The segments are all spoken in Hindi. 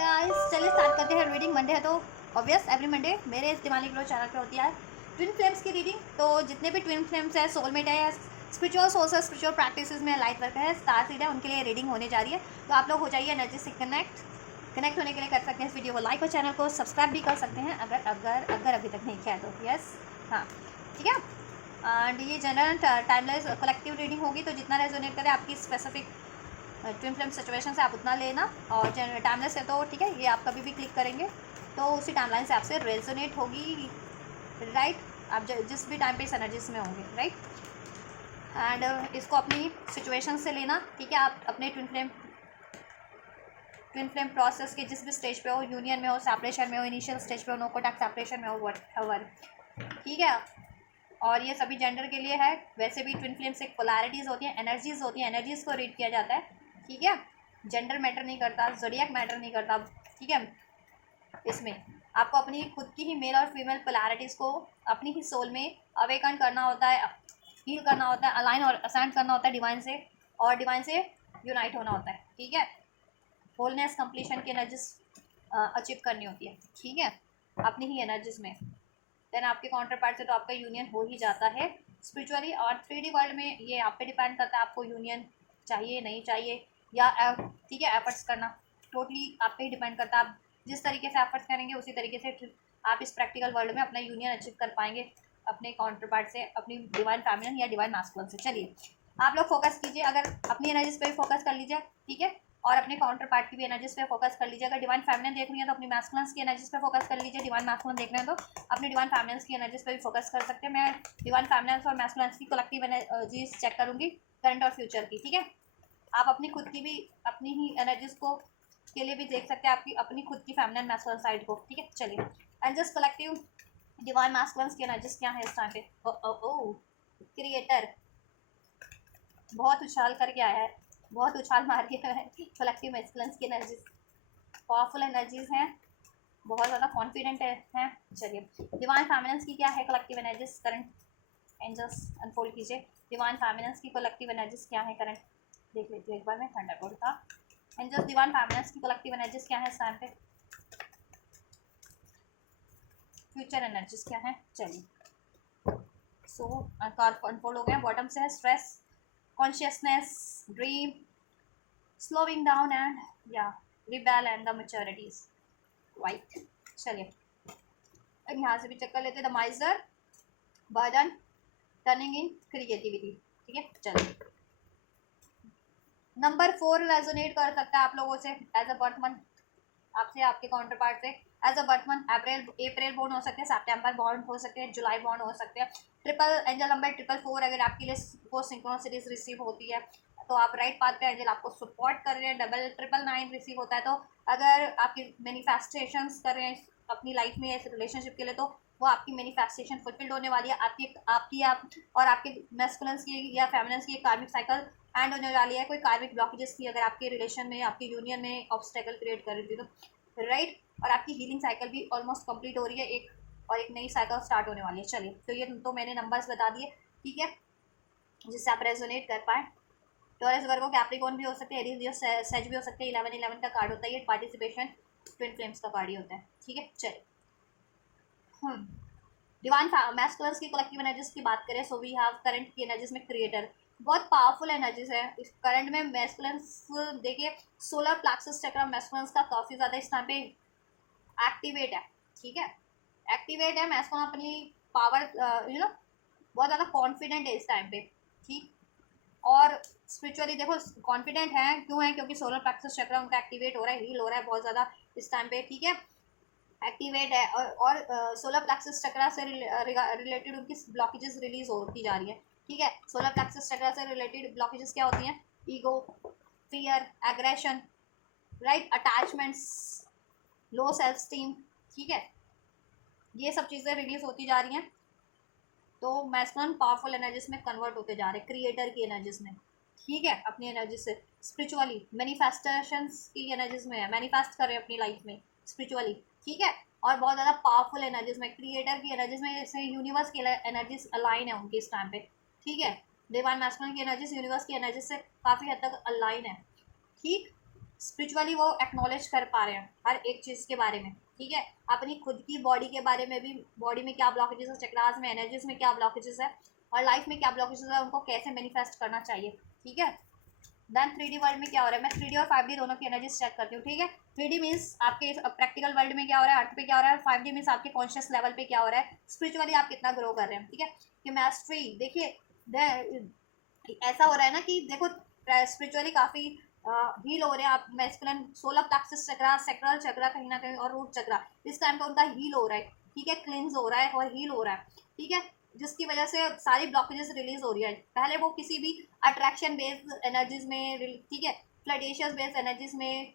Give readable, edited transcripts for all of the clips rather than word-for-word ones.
गाइस चलिए स्टार्ट करते हैं रीडिंग। मंडे है तो ऑब्वियस एवरी मंडे मेरे इस दिमागी ग्रो चैनल पे होती है ट्विन फ्लेम्स की रीडिंग। तो जितने भी ट्विन फ्लेम्स है, सोलमेट है, स्पिरिचुअल सोर्स है, स्पिरिचुअल प्रैक्टिसेस में लाइट वर्क है, स्टार सीड है, उनके लिए रीडिंग होने जा रही है। तो आप लोग हो जाइए एनर्जी से कनेक्ट होने के लिए कर सकते हैं इस वीडियो को लाइक और चैनल को सब्सक्राइब भी कर सकते हैं अगर अगर अगर अभी तक नहीं किया है तो। यस, हाँ, ठीक है। एंड ये जनरल टाइमलेस कलेक्टिव रीडिंग होगी, तो जितना रेजोनेट करे आपकी स्पेसिफिक ट्विन फ्लेम सिचुएशन से आप उतना लेना। और टाइमलेस है तो ठीक है, ये आप कभी भी क्लिक करेंगे तो उसी टाइमलाइन से आपसे रेजोनेट होगी, राइट। आप जिस भी टाइम पे इस एनर्जीज में होंगे, राइट। एंड इसको अपनी सिचुएशन से लेना, ठीक है। आप अपने ट्विन फ्लेम प्रोसेस के जिस भी स्टेज पे हो, यूनियन में हो, सेपरेशन में हो, इनिशियल स्टेज पे हो, नो कॉन्टैक्ट सेपरेशन में हो, व्हाटएवर, ठीक है। और ये सभी जेंडर के लिए है। वैसे भी ट्विन फ्लेम्स एक पोलैरिटीज़ होती हैं, एनर्जीज होती हैं, एनर्जीज को रीड किया जाता है, ठीक है। जेंडर मैटर नहीं करता, ज़ोडिएक मैटर नहीं करता, ठीक है। इसमें आपको अपनी खुद की ही मेल और फीमेल पोलैरिटीज़ को अपनी ही सोल में अवेकन करना होता है, हील करना होता है, अलाइन और असाइन करना होता है डिवाइन से, और डिवाइन से यूनाइट होना होता है, ठीक है। होलनेस कंप्लीशन की एनर्जीज अचीव करनी होती है, ठीक है, अपनी ही एनर्जीज में। देन आपके काउंटर पार्ट से तो आपका यूनियन हो ही जाता है स्पिरिचुअली। और 3D वर्ल्ड में ये आप पे डिपेंड करता है, आपको यूनियन चाहिए नहीं चाहिए, या ठीक है, एफर्ट्स करना टोटली आप पे ही डिपेंड करता है। आप जिस तरीके से एफर्ट्स करेंगे उसी तरीके से आप इस प्रैक्टिकल वर्ल्ड में अपना यूनियन अचीव कर पाएंगे अपने काउंटर पार्ट से, अपनी डिवाइन फैमिलियन या डिवाइन मास्कुलिन से। चलिए आप लोग फोकस कीजिए, अगर अपनी एनर्जीज पे भी फोकस कर लीजिए, ठीक है, और अपने काउंटर पार्ट की भी एनर्जीज पे फोकस कर लीजिए। अगर डिवाइन फैमिलियन देख रही है तो अपनी मैस्कुलिन्स की एनर्जीज पे फोकस कर लीजिए, डिवाइन मैस्कुलिन देख रहे हैं तो अपनी डिवाइन फैमिलियंस की एनर्जीज पे भी फोकस कर सकते हैं। मैं डिवाइन फैमिलियंस और मैस्कुलिन्स की कलेक्टिव एनर्जीज चेक करूंगी, करंट और फ्यूचर की, ठीक है। आप अपनी खुद की भी अपनी ही एनर्जीज को के लिए भी देख सकते हैं, आपकी अपनी खुद की फैमिलियन मैस्कुलिन साइड को, ठीक है। चलिए and just collective divine masculines की एनर्जीज क्या है इस टाइम पे। ओ ओ ओ क्रिएटर बहुत उछाल करके आया है, बहुत उछाल मार के है। कलेक्टिव मैस्कुलिन्स की एनर्जीज पावरफुल एनर्जीज हैं, बहुत ज़्यादा कॉन्फिडेंट है। चलिए डिवाइन फैमिलियंस की क्या है collective energies current, angels unfold कीजिए। डिवाइन फैमिलियंस की कलेक्टिव एनर्जीज क्या है करंट, देख लेती हूँ एक बार मैं। थंडरबोल्ट था। एंजल्स डिवाइन फैमिलियंस की कलेक्टिव एनर्जीज क्या है इस टाइम पे, फ्यूचर एनर्जीज क्या है। चलिए सो कार्ड अनफोल्ड हो गया। बॉटम से है stress, consciousness, dream, slowing down and या rebel and the maturities, white. चलिए यहाँ से भी चेक कर लेते हैं। The miser, burden, turning in creativity, ठीक है। चलिए नंबर 4 रेजोनेट कर सकता है आप लोगों से एज अ बर्थ मंथ, आपसे आपके काउंटर पार्ट से as a birth month. April born हो सकते हैं, सितंबर बॉर्न हो सकते हैं, जुलाई बॉर्न हो सकते हैं। ट्रिपल एंजल नंबर 444 अगर आपके लिए वो सिंक्रोनिसिटीज रिसीव होती है तो आप राइट पाथ पे, एंजल आपको सपोर्ट कर रहे हैं। डबल 999 रिसीव होता है तो अगर आपकी मैनिफेस्टेशंस कर रहे हैं अपनी लाइफ में इस रिलेशनशिप के लिए, तो वो आपकी मैनिफेस्टेशन फुलफिल्ड होने वाली है। आप और आपके मैस्कुलिन्स की या फेमिनिन्स की कार्मिक साइकिल एंड होने वाली है। कोई कार्मिक ब्लॉकेजेस थी अगर आपके रिलेशन में, आपके यूनियन में ऑब्स्टेकल क्रिएट कर रही थी तो, राइट। और आपकी हीलिंग साइकिल भी ऑलमोस्ट कंप्लीट हो रही है, एक और एक नई साइकिल स्टार्ट होने वाली है। चलिए तो ये तो मैंने नंबर्स बता दिए, ठीक है, जिससे आप रेजोनेट कर पाए। टॉरस वर्गो कैप्रिकॉर्न भी हो सकते हैं, एरीज सेज भी हो सकते हैं। 11 का कार्ड होता है, ये पार्टिसिपेशन ट्विन फ्लेम्स का कार्ड ही होता है, ठीक है। चलिए डिवाइन मैस्कुलिन्स की कलेक्टिव एनर्जीज की बात करें, सो वी हैव करंट की एनर्जीज में क्रिएटर, बहुत पावरफुल एनर्जीज है इस करंट में। मैस्कुलिन्स देखिए, सोलर प्लेक्सस चक्र मैस्कुलिन्स का काफ़ी ज़्यादा इस टाइम पे एक्टिवेट है, ठीक है, एक्टिवेट है। मैस्कुलिन अपनी पावर बहुत ज़्यादा कॉन्फिडेंट है इस टाइम पे, ठीक। और स्पिरिचुअली देखो कॉन्फिडेंट है, क्यों है, क्योंकि सोलर प्लेक्सस चक्र उनका एक्टिवेट हो रहा है, हील हो रहा है बहुत ज़्यादा इस टाइम पे, ठीक है, एक्टिवेट है। और सोलर प्लेक्सस चक्र से रिलेटेड उनकी ब्लॉकेजेस रिलीज होती जा रही है, ठीक है। सोलर प्लेक्सस चक्र से रिलेटेड ब्लॉकेजेस क्या होती हैं, ego, fear, aggression, right, attachments, low self esteem, ठीक है, ये सब चीज़ें रिलीज होती जा रही हैं। तो मैस्कुलिन पावरफुल एनर्जीज में कन्वर्ट होते जा रहे हैं, क्रिएटर की एनर्जीज में, ठीक है, अपनी एनर्जी से स्पिरिचुअली मैनिफेस्टेशंस की एनर्जीज में है, मैनिफेस्ट कर रहे हैं अपनी लाइफ में स्पिरिचुअली, ठीक है। और बहुत ज़्यादा पावरफुल एनर्जीज में, क्रिएटर की एनर्जीज में, जैसे यूनिवर्स की एनर्जीज अलाइन है उनकी इस टाइम पे, ठीक है। डिवाइन मैस्कुलिन की एनर्जीज यूनिवर्स की एनर्जीज से काफ़ी हद तक अलाइन है, ठीक। स्पिरिचुअली वो एक्नॉलेज कर पा रहे हैं हर एक चीज़ के बारे में, ठीक है, अपनी खुद की बॉडी के बारे में भी, बॉडी में क्या ब्लॉकेजेस है, चक्रास में, एनर्जीज में क्या ब्लॉकेजेस है, और लाइफ में क्या ब्लॉकेजेस है, उनको कैसे मैनिफेस्ट करना चाहिए, ठीक है। देन 3D वर्ल्ड में क्या हो रहा है, मैं 3D और 5D दोनों की एनर्जीज चेक करती हूँ, ठीक है। 3D मीन्स आपके प्रैक्टिकल वर्ल्ड में क्या हो रहा है, अर्थ पे क्या हो रहा है, 5D मीन्स आपके कॉन्शियस लेवल पे क्या हो रहा है, स्पिरिचुअली आप कितना ग्रो कर रहे हैं, ठीक है। कि मैस्ट्री देखिए, ऐसा हो रहा है ना कि देखो स्पिरिचुअली काफ़ी हील हो रहे हैं आप, मैस्कुलिन सोलर प्लेक्सस चक्रा, सेक्रल चक्रा कहीं ना कहीं, और रूट चक्रा इस टाइम पे उनका हील हो रहा है, ठीक है, क्लींस हो रहा है और हील हो रहा है, ठीक है, जिसकी वजह से सारी ब्लॉकेजेस रिलीज हो रही है। पहले वो किसी भी अट्रैक्शन बेस्ड एनर्जीज में, ठीक है, फ्लडेशियस बेस्ड एनर्जीज में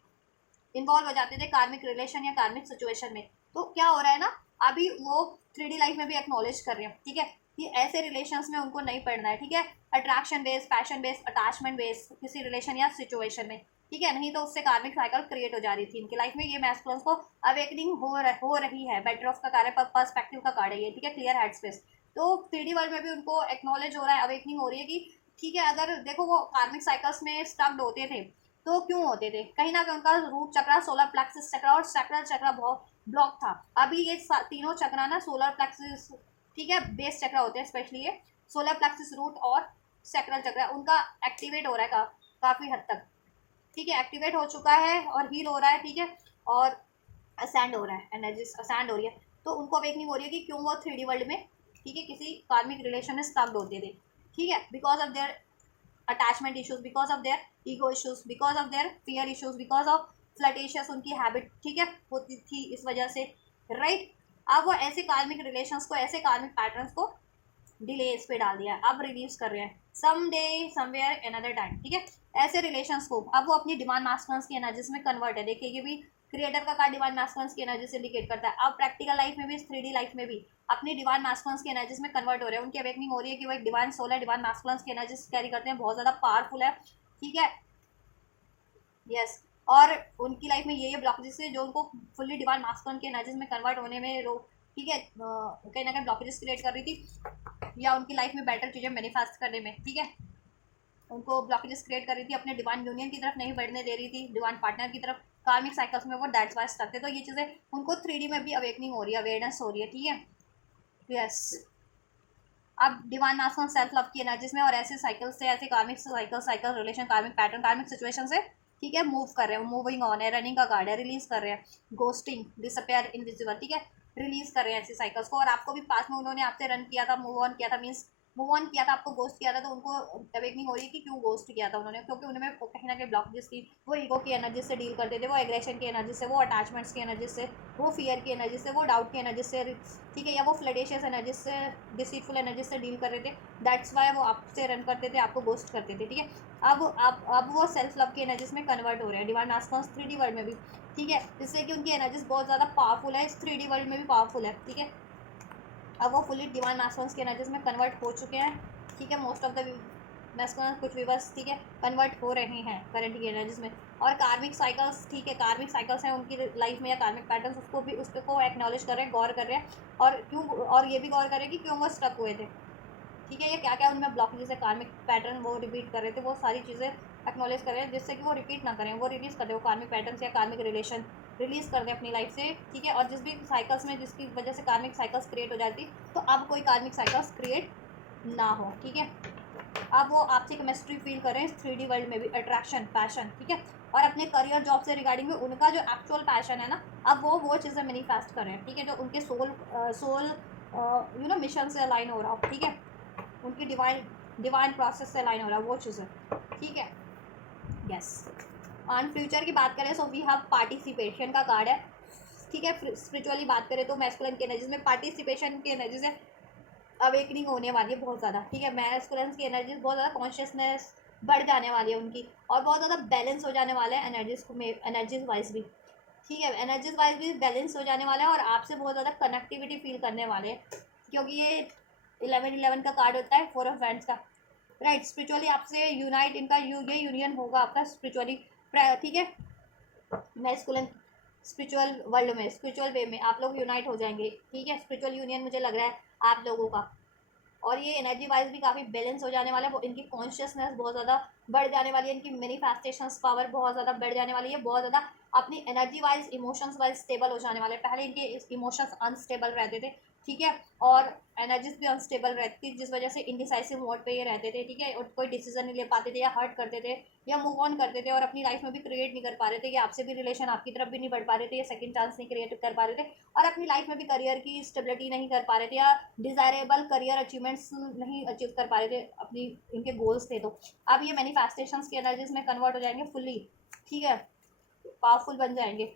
इन्वॉल्व हो जाते थे, कार्मिक रिलेशन या कार्मिक सिचुएशन में। तो क्या हो रहा है ना, अभी वो 3D लाइफ में भी एक्नॉलेज कर रहे हैं, ठीक है, कि ऐसे रिलेशंस में उनको नहीं पड़ना है, ठीक है, attraction based, passion based, attachment based किसी रिलेशन या सिचुएशन में, ठीक है, नहीं तो उससे कार्मिक साइकिल क्रिएट हो जा रही थी इनकी लाइफ में। ये मैस्कुलिन्स को अवेकनिंग हो रही है, बेटर ऑफ का कार्य, पर्सपेक्टिव का कार्य ये, ठीक है, क्लियर हेड स्पेस। तो 3D वर्ल्ड में भी उनको एक्नॉलेज हो रहा है, अवेकनिंग हो रही है कि ठीक है, अगर देखो वो कार्मिक साइकिल्स में स्टक्ड होते थे तो क्यों होते थे, कहीं ना कहीं उनका रूट चक्रा, सोलर प्लेक्सिस चक्रा और सैक्रल चक्रा बहुत ब्लॉक था। अभी ये तीनों चक्रा ना सोलर प्लेक्सिस, ठीक है, बेस चक्रा होते हैं, स्पेशली ये सोलर प्लेक्सिस, रूट और सैक्रल चक्रा उनका एक्टिवेट हो रहा है काफ़ी हद तक, ठीक है, एक्टिवेट हो चुका है और हील हो रहा है, ठीक है, और असेंड हो रहा है, एनर्जी असेंड हो रही है। तो उनको अवेकनिंग हो रही है कि क्यों वो 3D वर्ल्ड में, ठीक है, किसी कार्मिक रिलेशन में स्टक्ड होते थे, ठीक है, because of their attachment issues, because of their ego issues, because of their fear issues, because of flirtatious उनकी हैबिट, ठीक है, होती थी इस वजह से, राइट। अब वो ऐसे कार्मिक रिलेशंस को, ऐसे कार्मिक पैटर्न्स को डिले इस पे डाल दिया, अब रिलीज कर रहे हैं some day somewhere another time, ठीक है, ऐसे रिलेशंस को अब वो अपनी डिमांड मास्कुलिन्स की एनर्जीज में कन्वर्ट है। देखिए ये भी क्रिएटर का कार्ड डिवाइन मास्कुलिन्स की एनर्जी से इंडिकेट करता है। अब प्रैक्टिकल लाइफ में भी, 3D लाइफ में भी अपनी डिवाइन मास्कुलिन्स की एनर्जीज में कन्वर्ट हो रहे हैं, उनकी अवेकनिंग हो रही है कि वो एक डिवाइन सोल है, डिवाइन मास्कुलिन्स की एनर्जीज कैरी करते हैं, बहुत ज़्यादा पावरफुल है, ठीक है, यस। और उनकी लाइफ में ये ब्लॉकेजेस है जो उनको फुल्ली डिवाइन मास्कुलिन की एनर्जीज में कन्वर्ट होने में ठीक है, कहीं ना कहीं ब्लॉकेजेस क्रिएट कर रही थी, या उनकी लाइफ में बेटर चीज़ें मैनिफेस्ट करने में, ठीक है, उनको ब्लॉकेजेस क्रिएट कर रही थी, अपने डिवाइन यूनियन की तरफ नहीं बढ़ने दे रही थी, डिवाइन पार्टनर की तरफ, कार्मिक साइकिल्स में वो दैट्स वाई स्टक थे। तो ये चीज़ें उनको 3D में भी अवेकनिंग हो रही है, अवेयरनेस हो रही है, ठीक है, यस। अब डिवाइन मास्कुलिन सेल्फ लव की एनर्जीज में और ऐसे साइकिल से, ऐसे कार्मिक साइकिल रिलेशन, कार्मिक पैटर्न, कार्मिक सिचुएशन से, ठीक है, मूव कर रहे हैं, मूविंग ऑन है, रनिंग का कार्ड है, रिलीज कर रहे हैं, गोस्टिंग, डिसअपेयर, इनविजिबल, ठीक है, रिलीज कर रहे हैं ऐसे साइकिल्स को। और आपको भी पास में उन्होंने आपसे रन किया था, मूव ऑन किया था, मीन्स मूव ऑन किया था, आपको गोस्ट किया था, तो उनको अवेकनिंग हो रही है कि क्यों गोस्ट किया था उन्होंने, क्योंकि उनमें कहीं ना कहीं ब्लॉकेजेस थी, वो ईगो की एनर्जी से डील करते थे, वो एग्रेशन की एनर्जी से, वो अटैचमेंट्स की एनर्जी से, वो फियर की एनर्जी से, वो डाउट की एनर्जी से, ठीक है, या वो फ्लडेशियस एनर्जी से, डिसीटफुल एनर्जी से डील कर रहे थे, दैट्स वाई वो आपसे रन करते थे, आपको गोस्ट करते थे, ठीक है। अब वो सेल्फ लव की एनर्जीज में कन्वर्ट हो रहे हैं, डिवाइन मास्कुलिन 3D वर्ल्ड में भी, ठीक है, जिससे कि उनकी एनर्जीज बहुत ज़्यादा पावरफुल है, इस 3D वर्ल्ड में भी पावरफुल है, ठीक है। अब वो फुली डिवाइन मास्कुलिन्स की एनर्जीज में कन्वर्ट हो चुके हैं, ठीक है, मोस्ट ऑफ द मैस्कुलिन, कुछ विवर्स, ठीक है, कन्वर्ट हो रहे हैं करंट की एनर्जीज में। और कार्मिक साइकिल्स, ठीक है, कार्मिक साइकिल्स हैं उनकी लाइफ में, या कार्मिक पैटर्न्स, उसको भी, उसको एक्नॉलेज कर रहे हैं, गौर कर रहे हैं, और क्यों, और ये भी गौर कर रहे हैं कि क्यों वो स्टक हुए थे, ठीक है, ये क्या क्या उनमें ब्लॉकेजेस है, कार्मिक पैटर्न वो रिपीट कर रहे थे, वो सारी चीज़ें एक्नॉलेज कर रहे हैं, जिससे कि वो रिपीट ना करें, वो रिलीज़ कर दे, वो कार्मिक पैटर्न्स या कार्मिक रिलेशन रिलीज़ कर दें अपनी लाइफ से, ठीक है। और जिस भी साइकिल्स में, जिसकी वजह से कार्मिक साइकिल्स क्रिएट हो जाती, तो अब कोई कार्मिक साइकिल्स क्रिएट ना हो, ठीक है। अब वो आपसे केमिस्ट्री फील कर रहे हैं इस 3D वर्ल्ड में भी, अट्रैक्शन, पैशन, ठीक है, और अपने करियर, जॉब से रिगार्डिंग में उनका जो एक्चुअल पैशन है ना, अब वो चीज़ें मैनिफेस्ट कर रहे हैं, ठीक है, जो उनके सोल मिशन से अलाइन हो रहा हो, ठीक है, उनकी डिवाइन प्रोसेस से अलाइन हो रहा है, वो चीज़ें, ठीक है, यस। ऑन फ्यूचर की बात करें, सो वी हैव पार्टिसिपेशन का कार्ड है, ठीक है। स्पिरिचुअली बात करें तो मैस्कुलिन की एनर्जीज में पार्टिसिपेशन की एनर्जी से अवेकनिंग होने वाली है बहुत ज़्यादा, ठीक है, मैस्कुलिन की एनर्जीज बहुत ज़्यादा कॉन्शियसनेस बढ़ जाने वाली है उनकी, और बहुत ज़्यादा बैलेंस हो जाने वाला है एनर्जीज में, एनर्जीज वाइज भी, ठीक है, एनर्जीज वाइज भी बैलेंस हो जाने वाला है, और आपसे बहुत ज़्यादा कनेक्टिविटी फील करने वाले हैं, क्योंकि ये 11 का कार्ड होता है, 4 ऑफ वैंड्स का, राइट। स्पिरिचुअली आपसे यूनाइट, इनका ये यूनियन होगा आपका स्पिरिचुअली, ठीक है, मैस्कुलिन स्पिरिचुअल वर्ल्ड में, स्पिरिचुअल वे में आप लोग यूनाइट हो जाएंगे, ठीक है, स्पिरिचुअल यूनियन मुझे लग रहा है आप लोगों का, और ये एनर्जी वाइज भी काफ़ी बैलेंस हो जाने वाला है। इनकी कॉन्शियसनेस बहुत ज़्यादा बढ़ जाने वाली है, इनकी मैनिफेस्टेशंस पावर बहुत ज़्यादा बढ़ जाने वाली है, बहुत ज़्यादा अपनी energy wise emotions wise stable हो जाने वाले। पहले इनके इमोशंस अनस्टेबल रहते थे, ठीक है, और एनर्जीज भी अनस्टेबल रहती थी, जिस वजह से इनडिसाइसिव मोड पे ये रहते थे, ठीक है, और कोई डिसीजन नहीं ले पाते थे, या हर्ट करते थे, या मूव ऑन करते थे, और अपनी लाइफ में भी क्रिएट नहीं कर पा रहे थे, या आपसे भी रिलेशन आपकी तरफ भी नहीं बढ़ पा रहे थे, या सेकंड चांस नहीं क्रिएट कर पा रहे थे, और अपनी लाइफ में भी करियर की स्टेबिलिटी नहीं कर पा रहे थे, या डिजायरेबल करियर अचीवमेंट्स नहीं अचीव कर पा रहे थे, अपनी इनके गोल्स थे। तो अब ये मैनिफेस्टेशंस की एनर्जीज में कन्वर्ट हो जाएंगे फुल्ली, ठीक है, पावरफुल बन जाएंगे,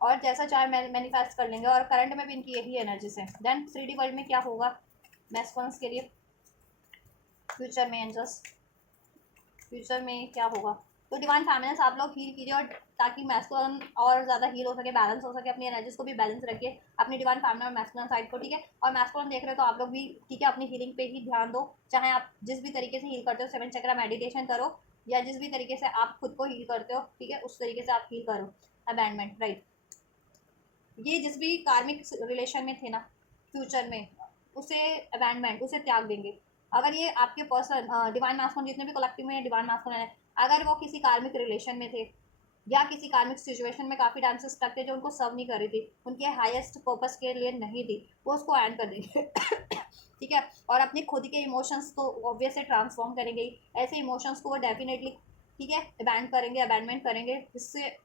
और जैसा चाहे मैनिफेस्ट कर लेंगे, और करंट में भी इनकी यही एनर्जीज है। देन 3D वर्ल्ड में क्या होगा मैस्कुलिन्स के लिए फ्यूचर में, एंजल्स फ्यूचर में क्या होगा? तो डिवाइन फेमिनिन्स आप लोग हील कीजिए, और ताकि मैस्कुलिन और ज़्यादा हील हो सके, बैलेंस हो सके, अपनी एनर्जीज को भी बैलेंस रखिए, अपनी डिवाइन फेमिनिन और मैस्कुलिन साइड को, ठीक है। और मैस्कुलिन देख रहे हो तो आप लोग भी, ठीक है, अपनी हीलिंग पे ही ध्यान दो, चाहे आप जिस भी तरीके से हील करते हो, 7 चक्रा मेडिटेशन करो, या जिस भी तरीके से आप खुद को हील करते हो, ठीक है, उस तरीके से आप हील करो। अबैंडमेंट, राइट, ये जिस भी कार्मिक रिलेशन में थे ना फ्यूचर में, उसे अबैंडमेंट, उसे त्याग देंगे। अगर ये आपके पर्सन डिवाइन मास्कुलिन, जितने भी कलेक्टिव में डिवाइन मास्कुलिन है, अगर वो किसी कार्मिक रिलेशन में थे, या किसी कार्मिक सिचुएशन में काफ़ी टाइम से स्टक थे, जो उनको सर्व नहीं कर रही थी, उनके हाईएस्ट पर्पस के लिए नहीं थी, वो उसको एंड कर देंगे ठीक है, और अपने खुद के इमोशंस तो ऑब्वियसली ट्रांसफॉर्म करेंगे ही, ऐसे इमोशंस को वो डेफिनेटली, ठीक है, अबैंड करेंगे, अबैंडमेंट करेंगे, जिससे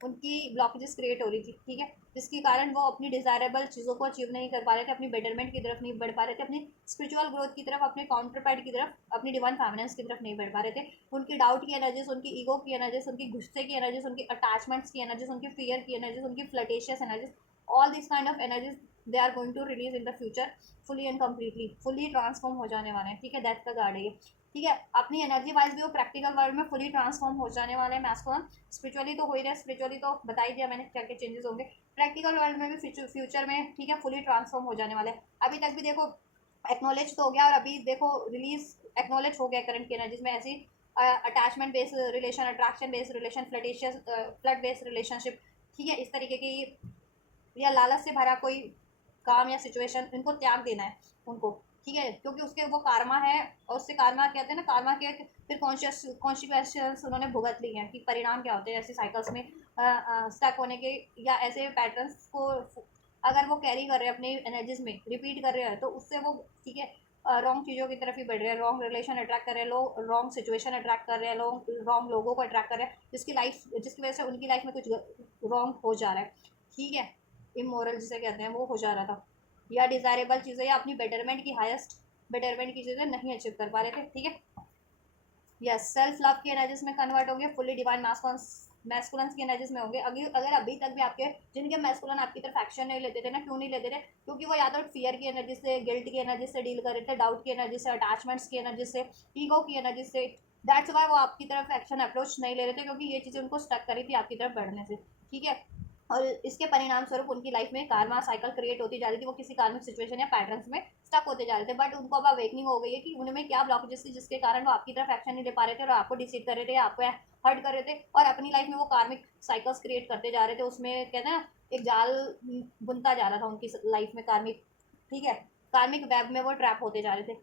उनकी ब्लॉकेजेस क्रिएट हो रही थी, ठीक है, जिसके कारण वो अपनी डिज़ायरेबल चीज़ों को अचीव नहीं कर पा रहे थे, अपनी बेटरमेंट की तरफ नहीं बढ़ पा रहे थे, अपनी स्पिरिचुअल ग्रोथ की तरफ, अपने काउंटर पार्ट की तरफ, अपनी डिवाइन फेमिनिन्स की तरफ नहीं बढ़ पा रहे थे। उनकी डाउट की एनर्जीज, उनकी ईगो की एनर्जीज, उनकी गुस्से की एनर्जीज, उनकी अटैचमेंट्स की एनर्जीज, उनकी फियर की एनर्जीज, उनकी flirtatious energies, all this kind of energies they are going to release in the future fully and completely, fully transform हो जाने वाले हैं, ठीक है, डेथ का गार्ड है ये, ठीक है। अपनी एनर्जी वाइज भी वो प्रैक्टिकल वर्ल्ड में फुली ट्रांसफॉर्म हो जाने वाले हैं मैस्कुलिन। स्पिरिचुअली तो हो ही रहा है, स्पिरिचुअली तो बता ही दिया मैंने क्या क्या चेंजेस होंगे, प्रैक्टिकल वर्ल्ड में भी फ्यूचर में, ठीक है, फुली ट्रांसफॉर्म हो जाने वाले हैं। अभी तक भी देखो एक्नोलेज तो हो गया, और अभी देखो रिलीज एक्नोलेज हो गया करंट की एनर्जीज में, ऐसी attachment based relation, attraction based relation, flirtatious flood based relationship, ठीक है, इस तरीके की, या लालच से भरा कोई काम या सिचुएशन, इनको त्याग देना है उनको, ठीक है, क्योंकि उसके वो कारमा है, और उससे कारमा कहते हैं ना, कारमा के फिर कॉन्सिक्वेंसेस उन्होंने भुगत ली हैं, कि परिणाम क्या होते हैं ऐसे साइकिल्स में स्टक होने के, या ऐसे पैटर्न्स को अगर वो कैरी कर रहे हैं अपनी एनर्जीज में, रिपीट कर रहे हैं, तो उससे वो, ठीक है, रॉन्ग चीज़ों की तरफ ही बढ़ रहे हैं, रॉन्ग रिलेशन अट्रैक्ट कर रहे हैं लोग, रॉन्ग सिचुएशन अट्रैक्ट कर रहे हैं लोग, रॉन्ग लोगों को अट्रैक्ट कर रहे हैं, जिसकी वजह से उनकी लाइफ में कुछ रॉन्ग हो जा रहा है, ठीक है, इमोरल जिसे कहते हैं वो हो जा रहा था, या डिज़ायरेबल चीज़ें, या अपनी बेटरमेंट की हाईएस्ट बेटरमेंट की चीज़ें नहीं अचीव कर पा रहे थे, ठीक है। यस, सेल्फ लव की एनर्जीज में कन्वर्ट होंगे, फुल्ली डिवाइन मैस्कुलिन्स की एनर्जीज में होंगे। अगर अभी तक भी आपके, जिनके मैस्कुलिन आपकी तरफ एक्शन नहीं लेते थे ना, क्यों नहीं लेते थे? क्योंकि वो या तो फियर की एनर्जी से, गिल्ट की एनर्जी से डील कर रहे थे, डाउट की एनर्जी से, अटैचमेंट्स की एनर्जी से, ईगो की एनर्जी से, दैट्स वाई वो आपकी तरफ एक्शन अप्रोच नहीं ले रहे थे, क्योंकि ये चीज़ें उनको स्टक करी थी आपकी तरफ बढ़ने से, ठीक है। और इसके परिणाम स्वरूप उनकी लाइफ में कार्मा साइकिल क्रिएट होती जा रही थी, वो किसी कार्मिक सिचुएशन या पैटर्न्स में स्टक होते जा रहे थे, बट उनको अब अवेकनिंग हो गई है कि उनमें क्या ब्लॉकेजेस थी, जिसके कारण वो आपकी तरफ एक्शन नहीं ले पा रहे थे, और आपको डिसीड कर रहे थे, आपको हर्ट कर रहे थे, और अपनी लाइफ में वो कार्मिक साइकिल्स क्रिएट करते जा रहे थे, उसमें कहते हैं ना, एक जाल बुनता जा रहा था उनकी लाइफ में कार्मिक, ठीक है, कार्मिक वेब में वो ट्रैप होते जा रहे थे।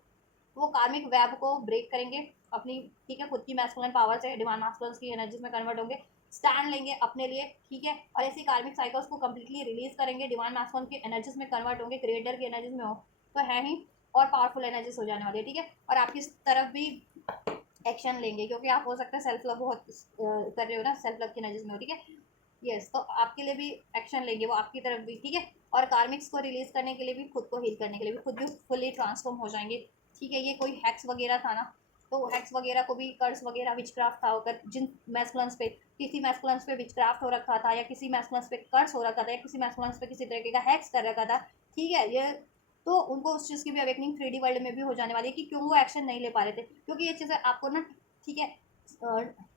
वो कार्मिक वेब को ब्रेक करेंगे अपनी, ठीक है, खुद की मैस्कुलिन पावर से, डिवाइन मास्कुलिन्स की एनर्जीज में कन्वर्ट होंगे, स्टैंड लेंगे अपने लिए, ठीक है, और ऐसी कार्मिक साइकिल्स को कंप्लीटली रिलीज करेंगे, डिवाइन मास्कुलिन की एनर्जीज में कन्वर्ट होंगे, क्रिएटर की एनर्जीज में हो तो है ही, और पावरफुल एनर्जीज हो जाने वाली है, ठीक है। और आपकी तरफ भी एक्शन लेंगे, क्योंकि आप हो सकता है सेल्फ लव बहुत कर रहे हो ना, सेल्फ लव की एनर्जीज में हो, ठीक है। यस, तो आपके लिए भी एक्शन लेंगे वो, आपकी तरफ भी, ठीक है, और कार्मिक्स को रिलीज करने के लिए भी, खुद को हील करने के लिए भी, खुद भी फुली ट्रांसफॉर्म हो जाएंगे, ठीक है। ये कोई हैक्स वगैरह था ना, तो हैक्स वगैरह को भी, कर्स वगैरह, विचक्राफ्ट था, अगर जिन मैस्कुलिन्स पे, किसी मैस्कुलिन्स पे विचक्राफ्ट हो रखा था, या किसी मैस्कुलिन्स पे कर्स हो रखा था, या किसी मैस्कुलिन्स पे किसी तरीके का हैक्स कर रखा था, ठीक है, ये तो उनको उस चीज़ की भी अवेकनिंग 3D वर्ल्ड में भी हो जाने वाली है, कि क्यों वो एक्शन नहीं ले पा रहे थे, क्योंकि ये चीज़ें आपको ना, ठीक है,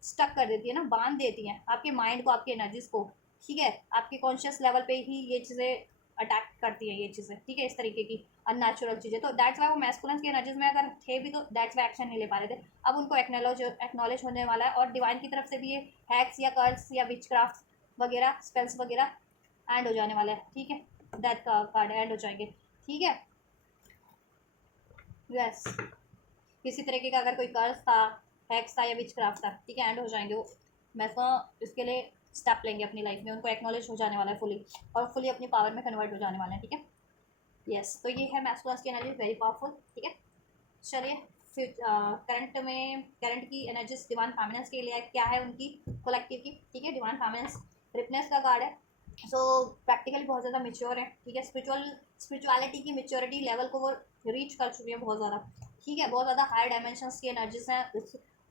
स्टक कर देती है ना, बांध देती हैं आपके माइंड को, आपकी एनर्जीज को, ठीक है, आपके कॉन्शियस लेवल पे ही ये चीज़ें अटैक करती है, ये चीज़ें, ठीक है, इस तरीके की अननेचुरल चीज़ें, तो दैट्स वाई वो मैस्कुलिन्स की एनर्जीज में अगर थे भी, तो दैट्स वाई एक्शन नहीं ले पा रहे थे। अब उनको एक्नॉलेज होने वाला है, और डिवाइन की तरफ से भी ये हैक्स या कर्स या विचक्राफ्ट वगैरह, स्पेल्स वगैरह एंड हो जाने वाला है, ठीक है, डेथ का कार्ड एंड हो जाएंगे, ठीक है। यस, किसी तरीके का अगर कोई कर्ज था, हैक्स था या विच क्राफ्ट था, ठीक है, एंड हो जाएंगे वो। मैं तो इसके लिए स्टेप लेंगे अपनी लाइफ में, उनको एक्नॉलेज हो जाने वाला है फुली, और फुली अपनी पावर में कन्वर्ट हो जाने वाले हैं, ठीक है। यस, तो ये है मैस्कुलिनस की एनर्जी, वेरी पावरफुल, ठीक है। चलिए, फिर करंट की एनर्जीज डिवाइन फेमिनिन्स के लिए क्या है, उनकी कलेक्टिव की, ठीक है। डिवाइन फेमिनिन्स रिपनेस का कार्ड है। सो प्रैक्टिकली बहुत ज़्यादा मेच्योर है, ठीक है। स्पिरिचुअलिटी की मेच्योरिटी लेवल को वो रीच कर चुकी है बहुत ज़्यादा, ठीक है। बहुत ज़्यादा हायर डायमेंशंस की एनर्जीज हैं,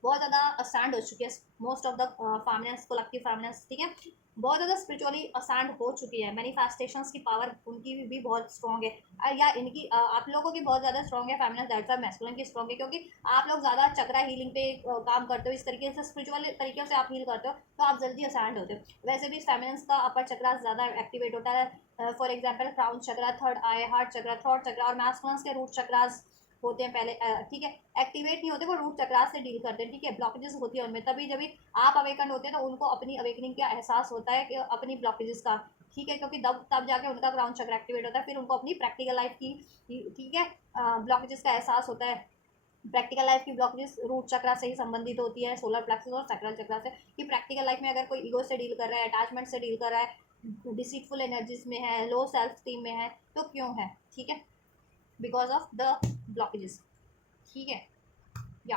बहुत ज़्यादा स्टैंड हो चुकी है most of the feminines, collective feminines, ठीक है। बहुत ज़्यादा स्पिरिचुअली असांड हो चुकी है, मैनिफेस्टेशंस की पावर उनकी भी बहुत स्ट्रॉन्ग है, या इनकी आप लोगों की बहुत ज़्यादा स्ट्रॉन्ग है, फेमिनिन दैट्स आर मैस्कुलिन की स्ट्रॉन्ग है, क्योंकि आप लोग ज़्यादा चक्रा हीलिंग पे काम करते हो, इस तरीके से स्पिरिचुअल तरीके से आप हील करते हो, तो आप जल्दी असांड होते हो। वैसे भी फेमिनिन्स का अपर चक्रा ज़्यादा एक्टिवेट होता है, for example crown chakra, third eye, heart chakra, throat chakra, और मैस्कुलिन्स के रूट चक्रास होते हैं पहले, ठीक है। एक्टिवेट नहीं होते, वो रूट चक्रास से डील करते हैं, ठीक है। ब्लॉकेजेस होती है उनमें, तभी जब आप अवेकन होते हैं तो उनको अपनी अवेकनिंग का एहसास होता है कि अपनी ब्लॉकेजेस का, ठीक है, क्योंकि तब जाके उनका क्राउन चक्र एक्टिवेट होता है, फिर उनको अपनी प्रैक्टिकल लाइफ की, ठीक है, ब्लॉकेजेस का एहसास होता है। प्रैक्टिकल लाइफ की ब्लॉकेजेस रूट चक्र से ही संबंधित होती है, सोलर प्लेक्सस और सैक्रल चक्र से, कि प्रैक्टिकल लाइफ में अगर कोई ईगो से डील कर रहा है, अटैचमेंट से डील कर रहा है, डिसीटफुल एनर्जीज में है, लो सेल्फ स्टीम में है, तो क्यों है, ठीक है, बिकॉज ऑफ द ब्लॉकेजेस, ठीक है। या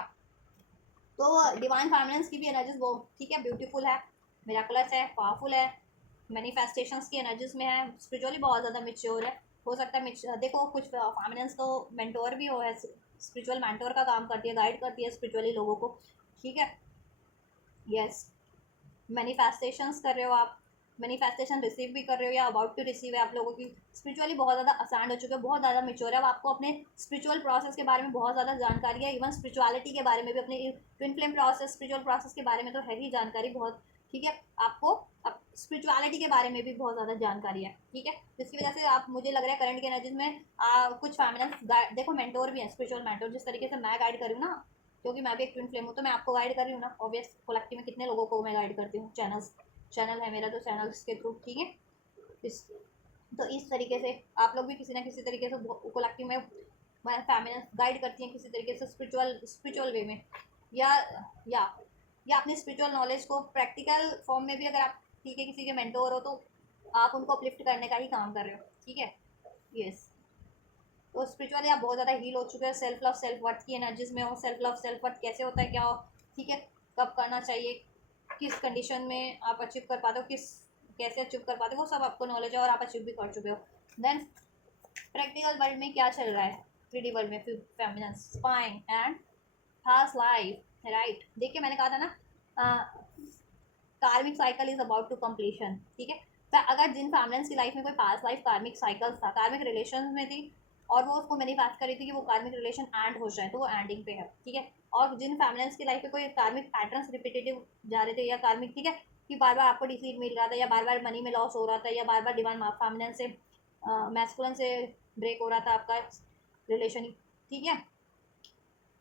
तो डिवाइन फेमिनिन्स की भी एनर्जीज वो, ठीक है, ब्यूटीफुल है, मिराकुलस है, पावरफुल है, मैनिफेस्टेशंस की एनर्जीज में है, स्पिरिचुअली बहुत ज़्यादा मेच्योर है। हो सकता है देखो कुछ फेमिनिन्स तो मेंटोर भी हो है, स्पिरिचुअल मेंटोर का काम करती है, गाइड करती है स्पिरिचुअली लोगों को, ठीक है। यस, मैनिफेस्टेशंस कर रहे हो आप, मैनिफेस्टेशन रिसीव भी कर रहे हो या अबाउट टू रिसीव है, आप लोगों की स्पिरिचुअली बहुत ज़्यादा असांड हो चुके हो, बहुत ज़्यादा मेच्योर है, अब आपको अपने स्पिरिचुअल प्रोसेस के बारे में बहुत ज़्यादा जानकारी है, इवन स्पिरिचुअलिटी के बारे में भी, अपने twin flame process, spiritual process के बारे में तो है ही जानकारी बहुत, ठीक है। आपको अब स्पिरिचुअलिटी के बारे में भी बहुत ज़्यादा जानकारी है, ठीक है, जिसकी वजह से आप, मुझे लग रहा है करंट के एनर्जीज में कुछ फैमिली देखो मेंटोर भी है, स्पिरिचुअल मेंटोर, जिस तरीके से मैं गाइड करूँ ना, क्योंकि मैं भी एक ट्विन फ्लेम हूँ, तो मैं आपको गाइड कर रही हूँ ना, ऑब्वियस कलेक्टिव में कितने लोगों को मैं गाइड करती हूँ, चैनल है मेरा, तो चैनल्स के थ्रू, ठीक है। इस तो इस तरीके से आप लोग भी किसी ना किसी तरीके से कलेक्टिव में फैमिली गाइड करती हैं किसी तरीके से, स्पिरिचुअल वे में, या या या अपनी स्पिरिचुअल नॉलेज को प्रैक्टिकल फॉर्म में भी, अगर आप, ठीक है, किसी के मेंटोर हो, तो आप उनको अपलिफ्ट करने का ही काम कर रहे हो, ठीक है। यस, तो स्पिरिचुअली आप बहुत ज़्यादा हील हो चुके हैं, सेल्फ लव सेल्फ वर्थ की एनर्जीज में हो, सेल्फ लव सेल्फ वर्थ कैसे होता है, क्या हो, ठीक है, कब करना चाहिए, किस कंडीशन में आप अचीव कर पाते हो, किस कैसे अचीव कर पाते हो, वो सब आपको नॉलेज है और आप अचीव भी कर चुके हो। देन प्रैक्टिकल वर्ल्ड में क्या चल रहा है, 3D वर्ल्ड में, feminines spine and past life, right. देखिए मैंने कहा था ना, karmic cycle is about to completion, ठीक है। तो अगर जिन फैमिलीज की लाइफ में कोई पास्ट लाइफ कार्मिक साइकिल्स था, कार्मिक रिलेशन में थी, और वो उसको मैनिफेस्ट करी थी कि वो कार्मिक रिलेशन एंड हो जाए, तो वो एंडिंग पे है, ठीक है। और जिन फैमिलीज की लाइफ में कोई कार्मिक पैटर्न्स रिपीटेटिव जा रहे थे, या कार्मिक, ठीक है, कि बार बार आपको डिसीट मिल रहा था, या बार बार मनी में लॉस हो रहा था, या बार बार डिवाइन फैमिली से मैस्कुलिन से ब्रेक हो रहा था आपका रिलेशन, ठीक है,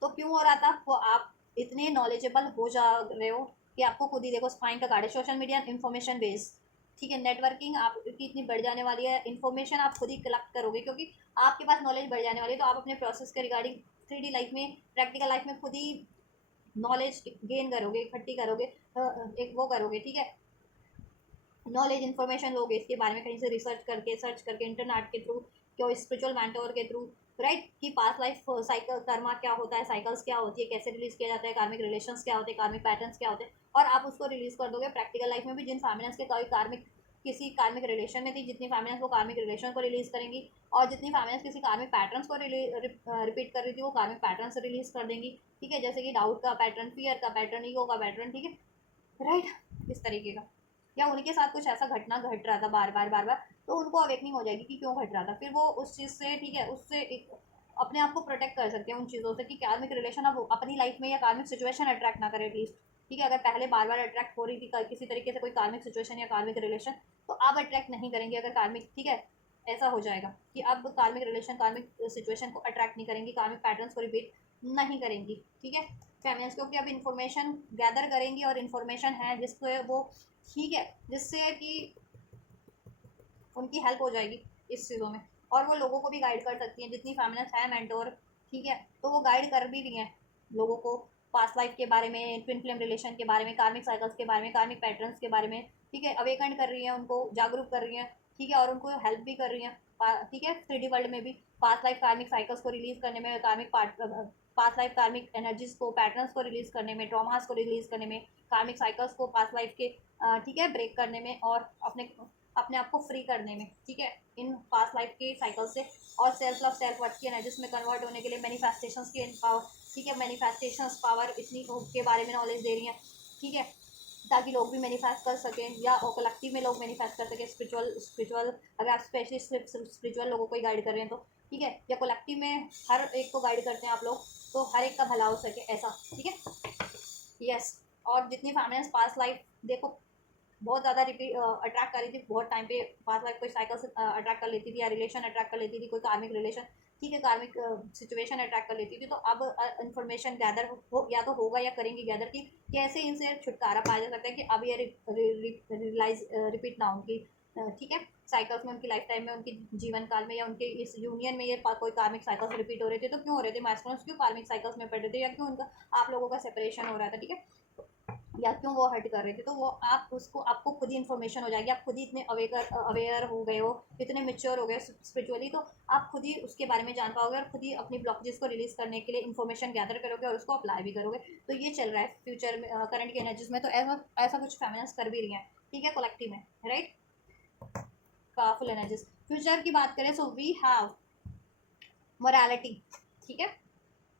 तो क्यों हो रहा था, वो आप इतने नॉलेजेबल हो जा रहे हो कि आपको खुद ही देखो स्पाइन का कार्ड है, सोशल मीडिया इन्फॉर्मेशन बेस, ठीक है, नेटवर्किंग आपकी इतनी बढ़ जाने वाली है, इन्फॉर्मेशन आप खुद ही कलेक्ट करोगे, क्योंकि आपके पास नॉलेज बढ़ जाने वाली है, तो आप अपने प्रोसेस के रिगार्डिंग 3D लाइफ में, प्रैक्टिकल लाइफ में खुद ही नॉलेज गेन करोगे, इकट्ठी करोगे, एक वो करोगे, ठीक है, नॉलेज इन्फॉर्मेशन लोगे इसके बारे में, कहीं से रिसर्च करके, सर्च करके, इंटरनेट के थ्रू, क्या स्पिरिचुअल मेंटोर के थ्रू, राइट, कि पास्ट लाइफ साइकिल कर्मा क्या होता है, साइकिल्स क्या होती है, कैसे रिलीज किया जाता है, कार्मिक रिलेशंस क्या होते हैं, कार्मिक पैटर्न्स क्या होते हैं, और आप उसको रिलीज कर दोगे प्रैक्टिकल लाइफ में भी। जिन फैमिलीज के कोई कार्मिक, किसी कार्मिक रिलेशन में थी, जितनी फैमिलीज वो कार्मिक रिलेशन को रिलीज करेंगी, और जितनी फैमिलीज किसी कार्मिक पैटर्न्स को रिपीट कर रही थी, वो कार्मिक पैटर्न से रिलीज कर देंगी, ठीक है, जैसे कि डाउट का पैटर्न, फियर का पैटर्न, ईगो का पैटर्न, ठीक है, राइट, इस तरीके का, या उनके साथ कुछ ऐसा घटना घट रहा था बार बार बार बार, तो उनको अवेकनिंग हो जाएगी कि क्यों घट रहा था, फिर वो उस चीज़ से, ठीक है, उससे एक अपने आप को प्रोटेक्ट कर सकते हैं उन चीज़ों से, कि कार्मिक रिलेशन अब अपनी लाइफ में या कार्मिक सिचुएशन अट्रैक्ट ना करे एटलीस्ट, ठीक है। अगर पहले बार बार अट्रैक्ट हो रही थी किसी तरीके से कोई कार्मिक सिचुएशन या कार्मिक रिलेशन, तो आप अट्रैक्ट नहीं करेंगे, अगर कार्मिक, ठीक है, ऐसा हो जाएगा कि अब कार्मिक रिलेशन, कार्मिक सिचुएशन को अट्रैक्ट नहीं करेंगी, कार्मिक पैटर्न्स को रिपीट नहीं करेंगी, ठीक है, फैमिलीज, क्योंकि अब इन्फॉर्मेशन गैदर करेंगी, और इन्फॉर्मेशन है जिसको वो, ठीक है, जिससे कि उनकी हेल्प हो जाएगी इस चीज़ों में, और वो लोगों को भी गाइड कर सकती हैं, जितनी फैमिलीज है मेंटोर, ठीक है। तो वो गाइड कर भी रही हैं लोगों को पास्ट लाइफ के बारे में, ट्विन फ्लेम रिलेशन के बारे में, कार्मिक साइकिल्स के बारे में, कार्मिक पैटर्न्स के बारे में, ठीक है। अवेकन कर रही हैं, उनको जागरूक कर रही हैं, ठीक है, और उनको हेल्प भी कर रही हैं, ठीक है। 3D वर्ल्ड में भी पास्ट लाइफ कार्मिक साइकिल्स को रिलीज करने में, कार्मिक पास्ट लाइफ कार्मिक एनर्जीज को, पैटर्न्स को रिलीज करने में, ट्रॉमास को रिलीज करने में, कार्मिक साइकिल्स को पास्ट लाइफ के ठीक है ब्रेक करने में, और अपने अपने आप को फ्री करने में, ठीक है, इन पास्ट लाइफ के साइकिल से, और सेल्फ लव सेल्फ वर्थ की एनर्जीज में कन्वर्ट होने के लिए मैनिफेस्टेशंस की पावर, ठीक है, मैनिफेस्टेशंस पावर इतनी के बारे में नॉलेज दे रही हैं, ठीक है, ताकि लोग भी मैनिफेस्ट कर सकें, या और कलेक्टिव में लोग मैनिफेस्ट कर सकें, स्पिरिचुअल स्पिरिचुअल अगर आप स्पेशली स्पिरिचुअल लोगों को ही गाइड कर रहे हैं तो, ठीक है, या कलेक्टिव में हर एक को गाइड करते हैं आप लोग, तो हर एक का भला हो सके ऐसा, ठीक है। यस। और जितनी फैमिलीज पास्ट लाइफ देखो बहुत ज़्यादा रिपीट अट्रैक्ट कर रही थी बहुत टाइम पे, पास्ट लाइफ कोई साइकिल से अट्रैक्ट कर लेती थी, या रिलेशन अट्रैक्ट कर लेती थी, कोई कार्मिक रिलेशन, ठीक है, कार्मिक सिचुएशन अट्रैक्ट कर लेती थी, तो अब इन्फॉर्मेशन गैदर हो, या तो होगा या करेंगे गैदर की कैसे इनसे छुटकारा पाया जा सकता है, कि अब ये रियलाइज रिपीट ना हो उनकी, ठीक है, साइकिल्स में, उनकी लाइफ टाइम में, उनके जीवन काल में, या उनके इस यूनियन में ये कोई कार्मिक साइकिल्स रिपीट हो रहे थे, तो क्यों हो रहे थे, मैस्कुलिन्स क्यों कार्मिक साइकिल्स में पड़ रहे थे, या क्यों उनका आप लोगों का सेपरेशन हो रहा था, ठीक है, या क्यों वो हर्ट कर रहे थे, तो वो आप उसको आपको खुद ही इन्फॉर्मेशन हो जाएगी, आप खुद ही इतने अवेयर हो गए हो, इतने मेच्योर हो गए स्पिरिचुअली, तो आप खुद ही उसके बारे में जान पाओगे, और खुद ही अपनी ब्लॉकेजेस को रिलीज करने के लिए इन्फॉर्मेशन गैदर करोगे, और उसको अप्लाई भी करोगे। तो ये चल रहा है फ्यूचर में, करंट की एनर्जीज में, तो ऐसा ऐसा कुछ फेमिनिस्ट कर भी रही हैं, ठीक है, कलेक्टिव में, राइट। पावरफुल एनर्जीज, फ्यूचर की बात करें, सो वी हैव मोरालिटी, ठीक है,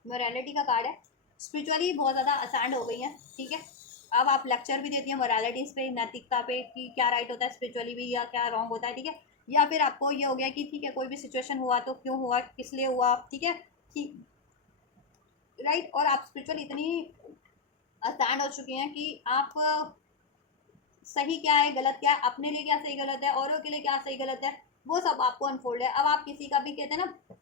मोरालिटी का कार्ड है, स्पिरिचुअली बहुत ज़्यादा असांड हो गई है, ठीक है। अब आप लेक्चर भी देती हैं मोरालिटीज़ पे, नैतिकता पे, कि क्या राइट होता है स्पिरिचुअली भी, या क्या रॉन्ग होता है, ठीक है। या फिर आपको ये हो गया कि ठीक है कोई भी सिचुएशन हुआ तो क्यों हुआ, किस लिए हुआ, ठीक है, ठीक, राइट। और आप स्पिरिचुअली इतनी असांड हो चुकी हैं कि आप सही क्या है गलत क्या है, अपने लिए क्या सही गलत है, औरों के लिए क्या सही गलत है, वो सब आपको अनफोल्ड है। अब आप किसी का भी कहते हैं ना,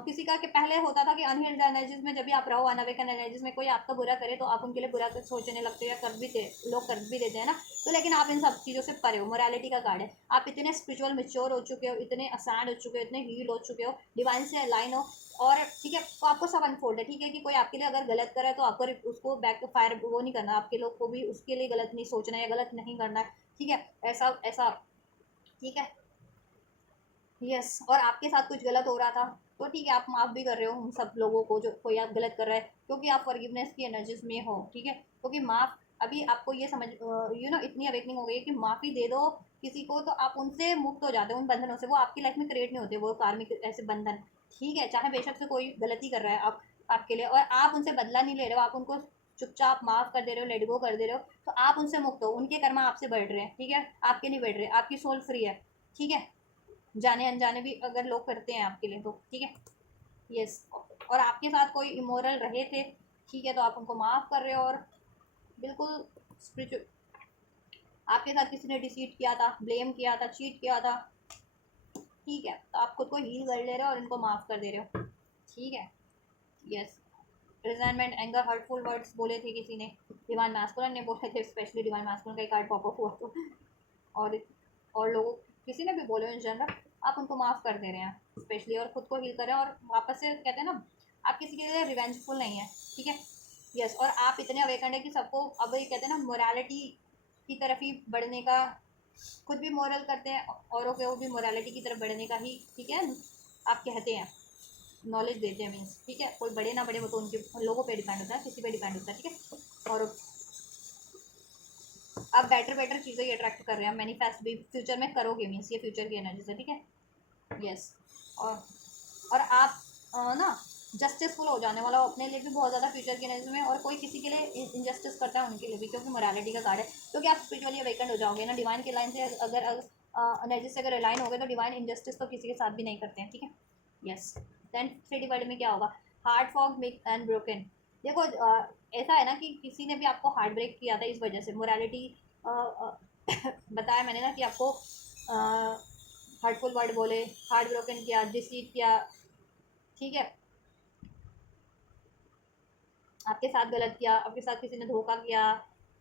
किसी का के पहले होता था कि अनहील्ड एनर्जीज में जब भी आप रहो, अनअवेकन एनर्जीज में कोई आपका बुरा करे तो आप उनके लिए बुरा सोचने लगते हो, या कर भी दे, लोग कर भी देते हैं ना, तो लेकिन आप इन सब चीज़ों से परे हो, मोरालिटी का कार्ड है, आप इतने स्पिरिचुअल मेच्योर हो चुके हो, इतने असांड हो चुके हो, इतने हील हो चुके हो, डिवाइन से अलाइन हो, और ठीक है, तो आपको सब अनफोल्ड है, ठीक है, कि कोई आपके लिए अगर गलत करे तो आपको उसको बैक फायर वो नहीं करना, आपके लोग को भी उसके लिए गलत नहीं सोचना है, या गलत नहीं करना है, ठीक है, ऐसा ऐसा, ठीक है। यस। और आपके साथ कुछ गलत हो रहा था तो ठीक है, आप माफ़ भी कर रहे हो उन सब लोगों को जो कोई आप गलत कर रहा है, क्योंकि आप फॉरगिवनेस की एनर्जीज में हो, ठीक है, क्योंकि माफ़, अभी आपको ये समझ इतनी अवेकनिंग हो गई है कि माफ़ी दे दो किसी को तो आप उनसे मुक्त हो जाते हो, उन बंधनों से, वो आपकी लाइफ में क्रिएट नहीं होते वो कार्मिक ऐसे बंधन, ठीक है, चाहे बेशक से कोई गलती कर रहा है आप आपके लिए, और आप उनसे बदला नहीं ले रहे हो, आप उनको चुपचाप माफ़ कर दे रहे हो, लेट गो कर दे रहे हो, तो आप उनसे मुक्त हो, उनके कर्मा आपसे बढ़ रहे हैं, ठीक है, आपके नहीं बढ़ रहे, आपकी सोल फ्री है, ठीक है, जाने अनजाने भी अगर लोग करते हैं आपके लिए तो, ठीक है। यस। और आपके साथ कोई इमोरल रहे थे, ठीक है, तो आप उनको माफ़ कर रहे हो, और बिल्कुल स्पिरिचुअल, आपके साथ किसी ने डिसीट किया था, ब्लेम किया था, चीट किया था, ठीक है, तो आप खुद को हील कर ले रहे हो और इनको माफ़ कर दे रहे हो, ठीक है। Yes. Resentment, anger, hurtful words बोले थे किसी ने, डिवाइन मैस्कुलिन ने बोले थे, स्पेशली डिवाइन मैस्कुलिन का एक कार्ड पॉप अप हुआ तो, और लोगों किसी ने भी बोले इन जनरल, आप उनको माफ़ कर दे रहे हैं स्पेशली, और खुद को हील कर रहे हैं, और वापस से कहते हैं ना, आप किसी के लिए रिवेंजफुल नहीं है, ठीक है। यस। और आप इतने अवेकंड है कि सबको अब ये कहते हैं ना मोरालिटी की तरफ ही बढ़ने का, खुद भी मोरल करते हैं, औरों के वो भी मोरालिटी की तरफ बढ़ने का ही, ठीक है, आप कहते हैं, नॉलेज देते हैं मीन्स, ठीक है, कोई बड़े ना बड़े वो तो उनके लोगों पे डिपेंड होता है, किसी पे डिपेंड होता है, ठीक है। और आप बेटर बेटर चीज़ें ही अट्रैक्ट कर रहे हैं, मैनिफेस्ट भी फ्यूचर में करोगे मीन्स, ये फ्यूचर की एनर्जी से, ठीक है। यस। और आप ना जस्टिसफुल हो जाने वाला हो अपने लिए भी बहुत ज़्यादा फ्यूचर की एनर्जी में, और कोई किसी के लिए इनजस्टिस करता है उनके लिए भी, क्योंकि मोरालिटी का कार्ड है, क्योंकि आप स्पिरिचुअली अवेकन हो जाओगे ना डिवाइन के लाइन से, अगर एनर्जी से अगर अलाइन हो गए तो डिवाइन इनजस्टिस तो किसी के साथ भी नहीं करते हैं, ठीक है। यस। देन 3D वर्ल्ड में क्या होगा, heart fog make and broken, देखो ऐसा है ना कि किसी ने भी आपको हार्ट ब्रेक किया था इस वजह से, मोरालिटी बताया मैंने ना कि आपको हर्टफुल वर्ड बोले, हार्ट ब्रोकन किया, डिसीट किया, ठीक है, आपके साथ गलत किया, आपके साथ किसी ने धोखा किया,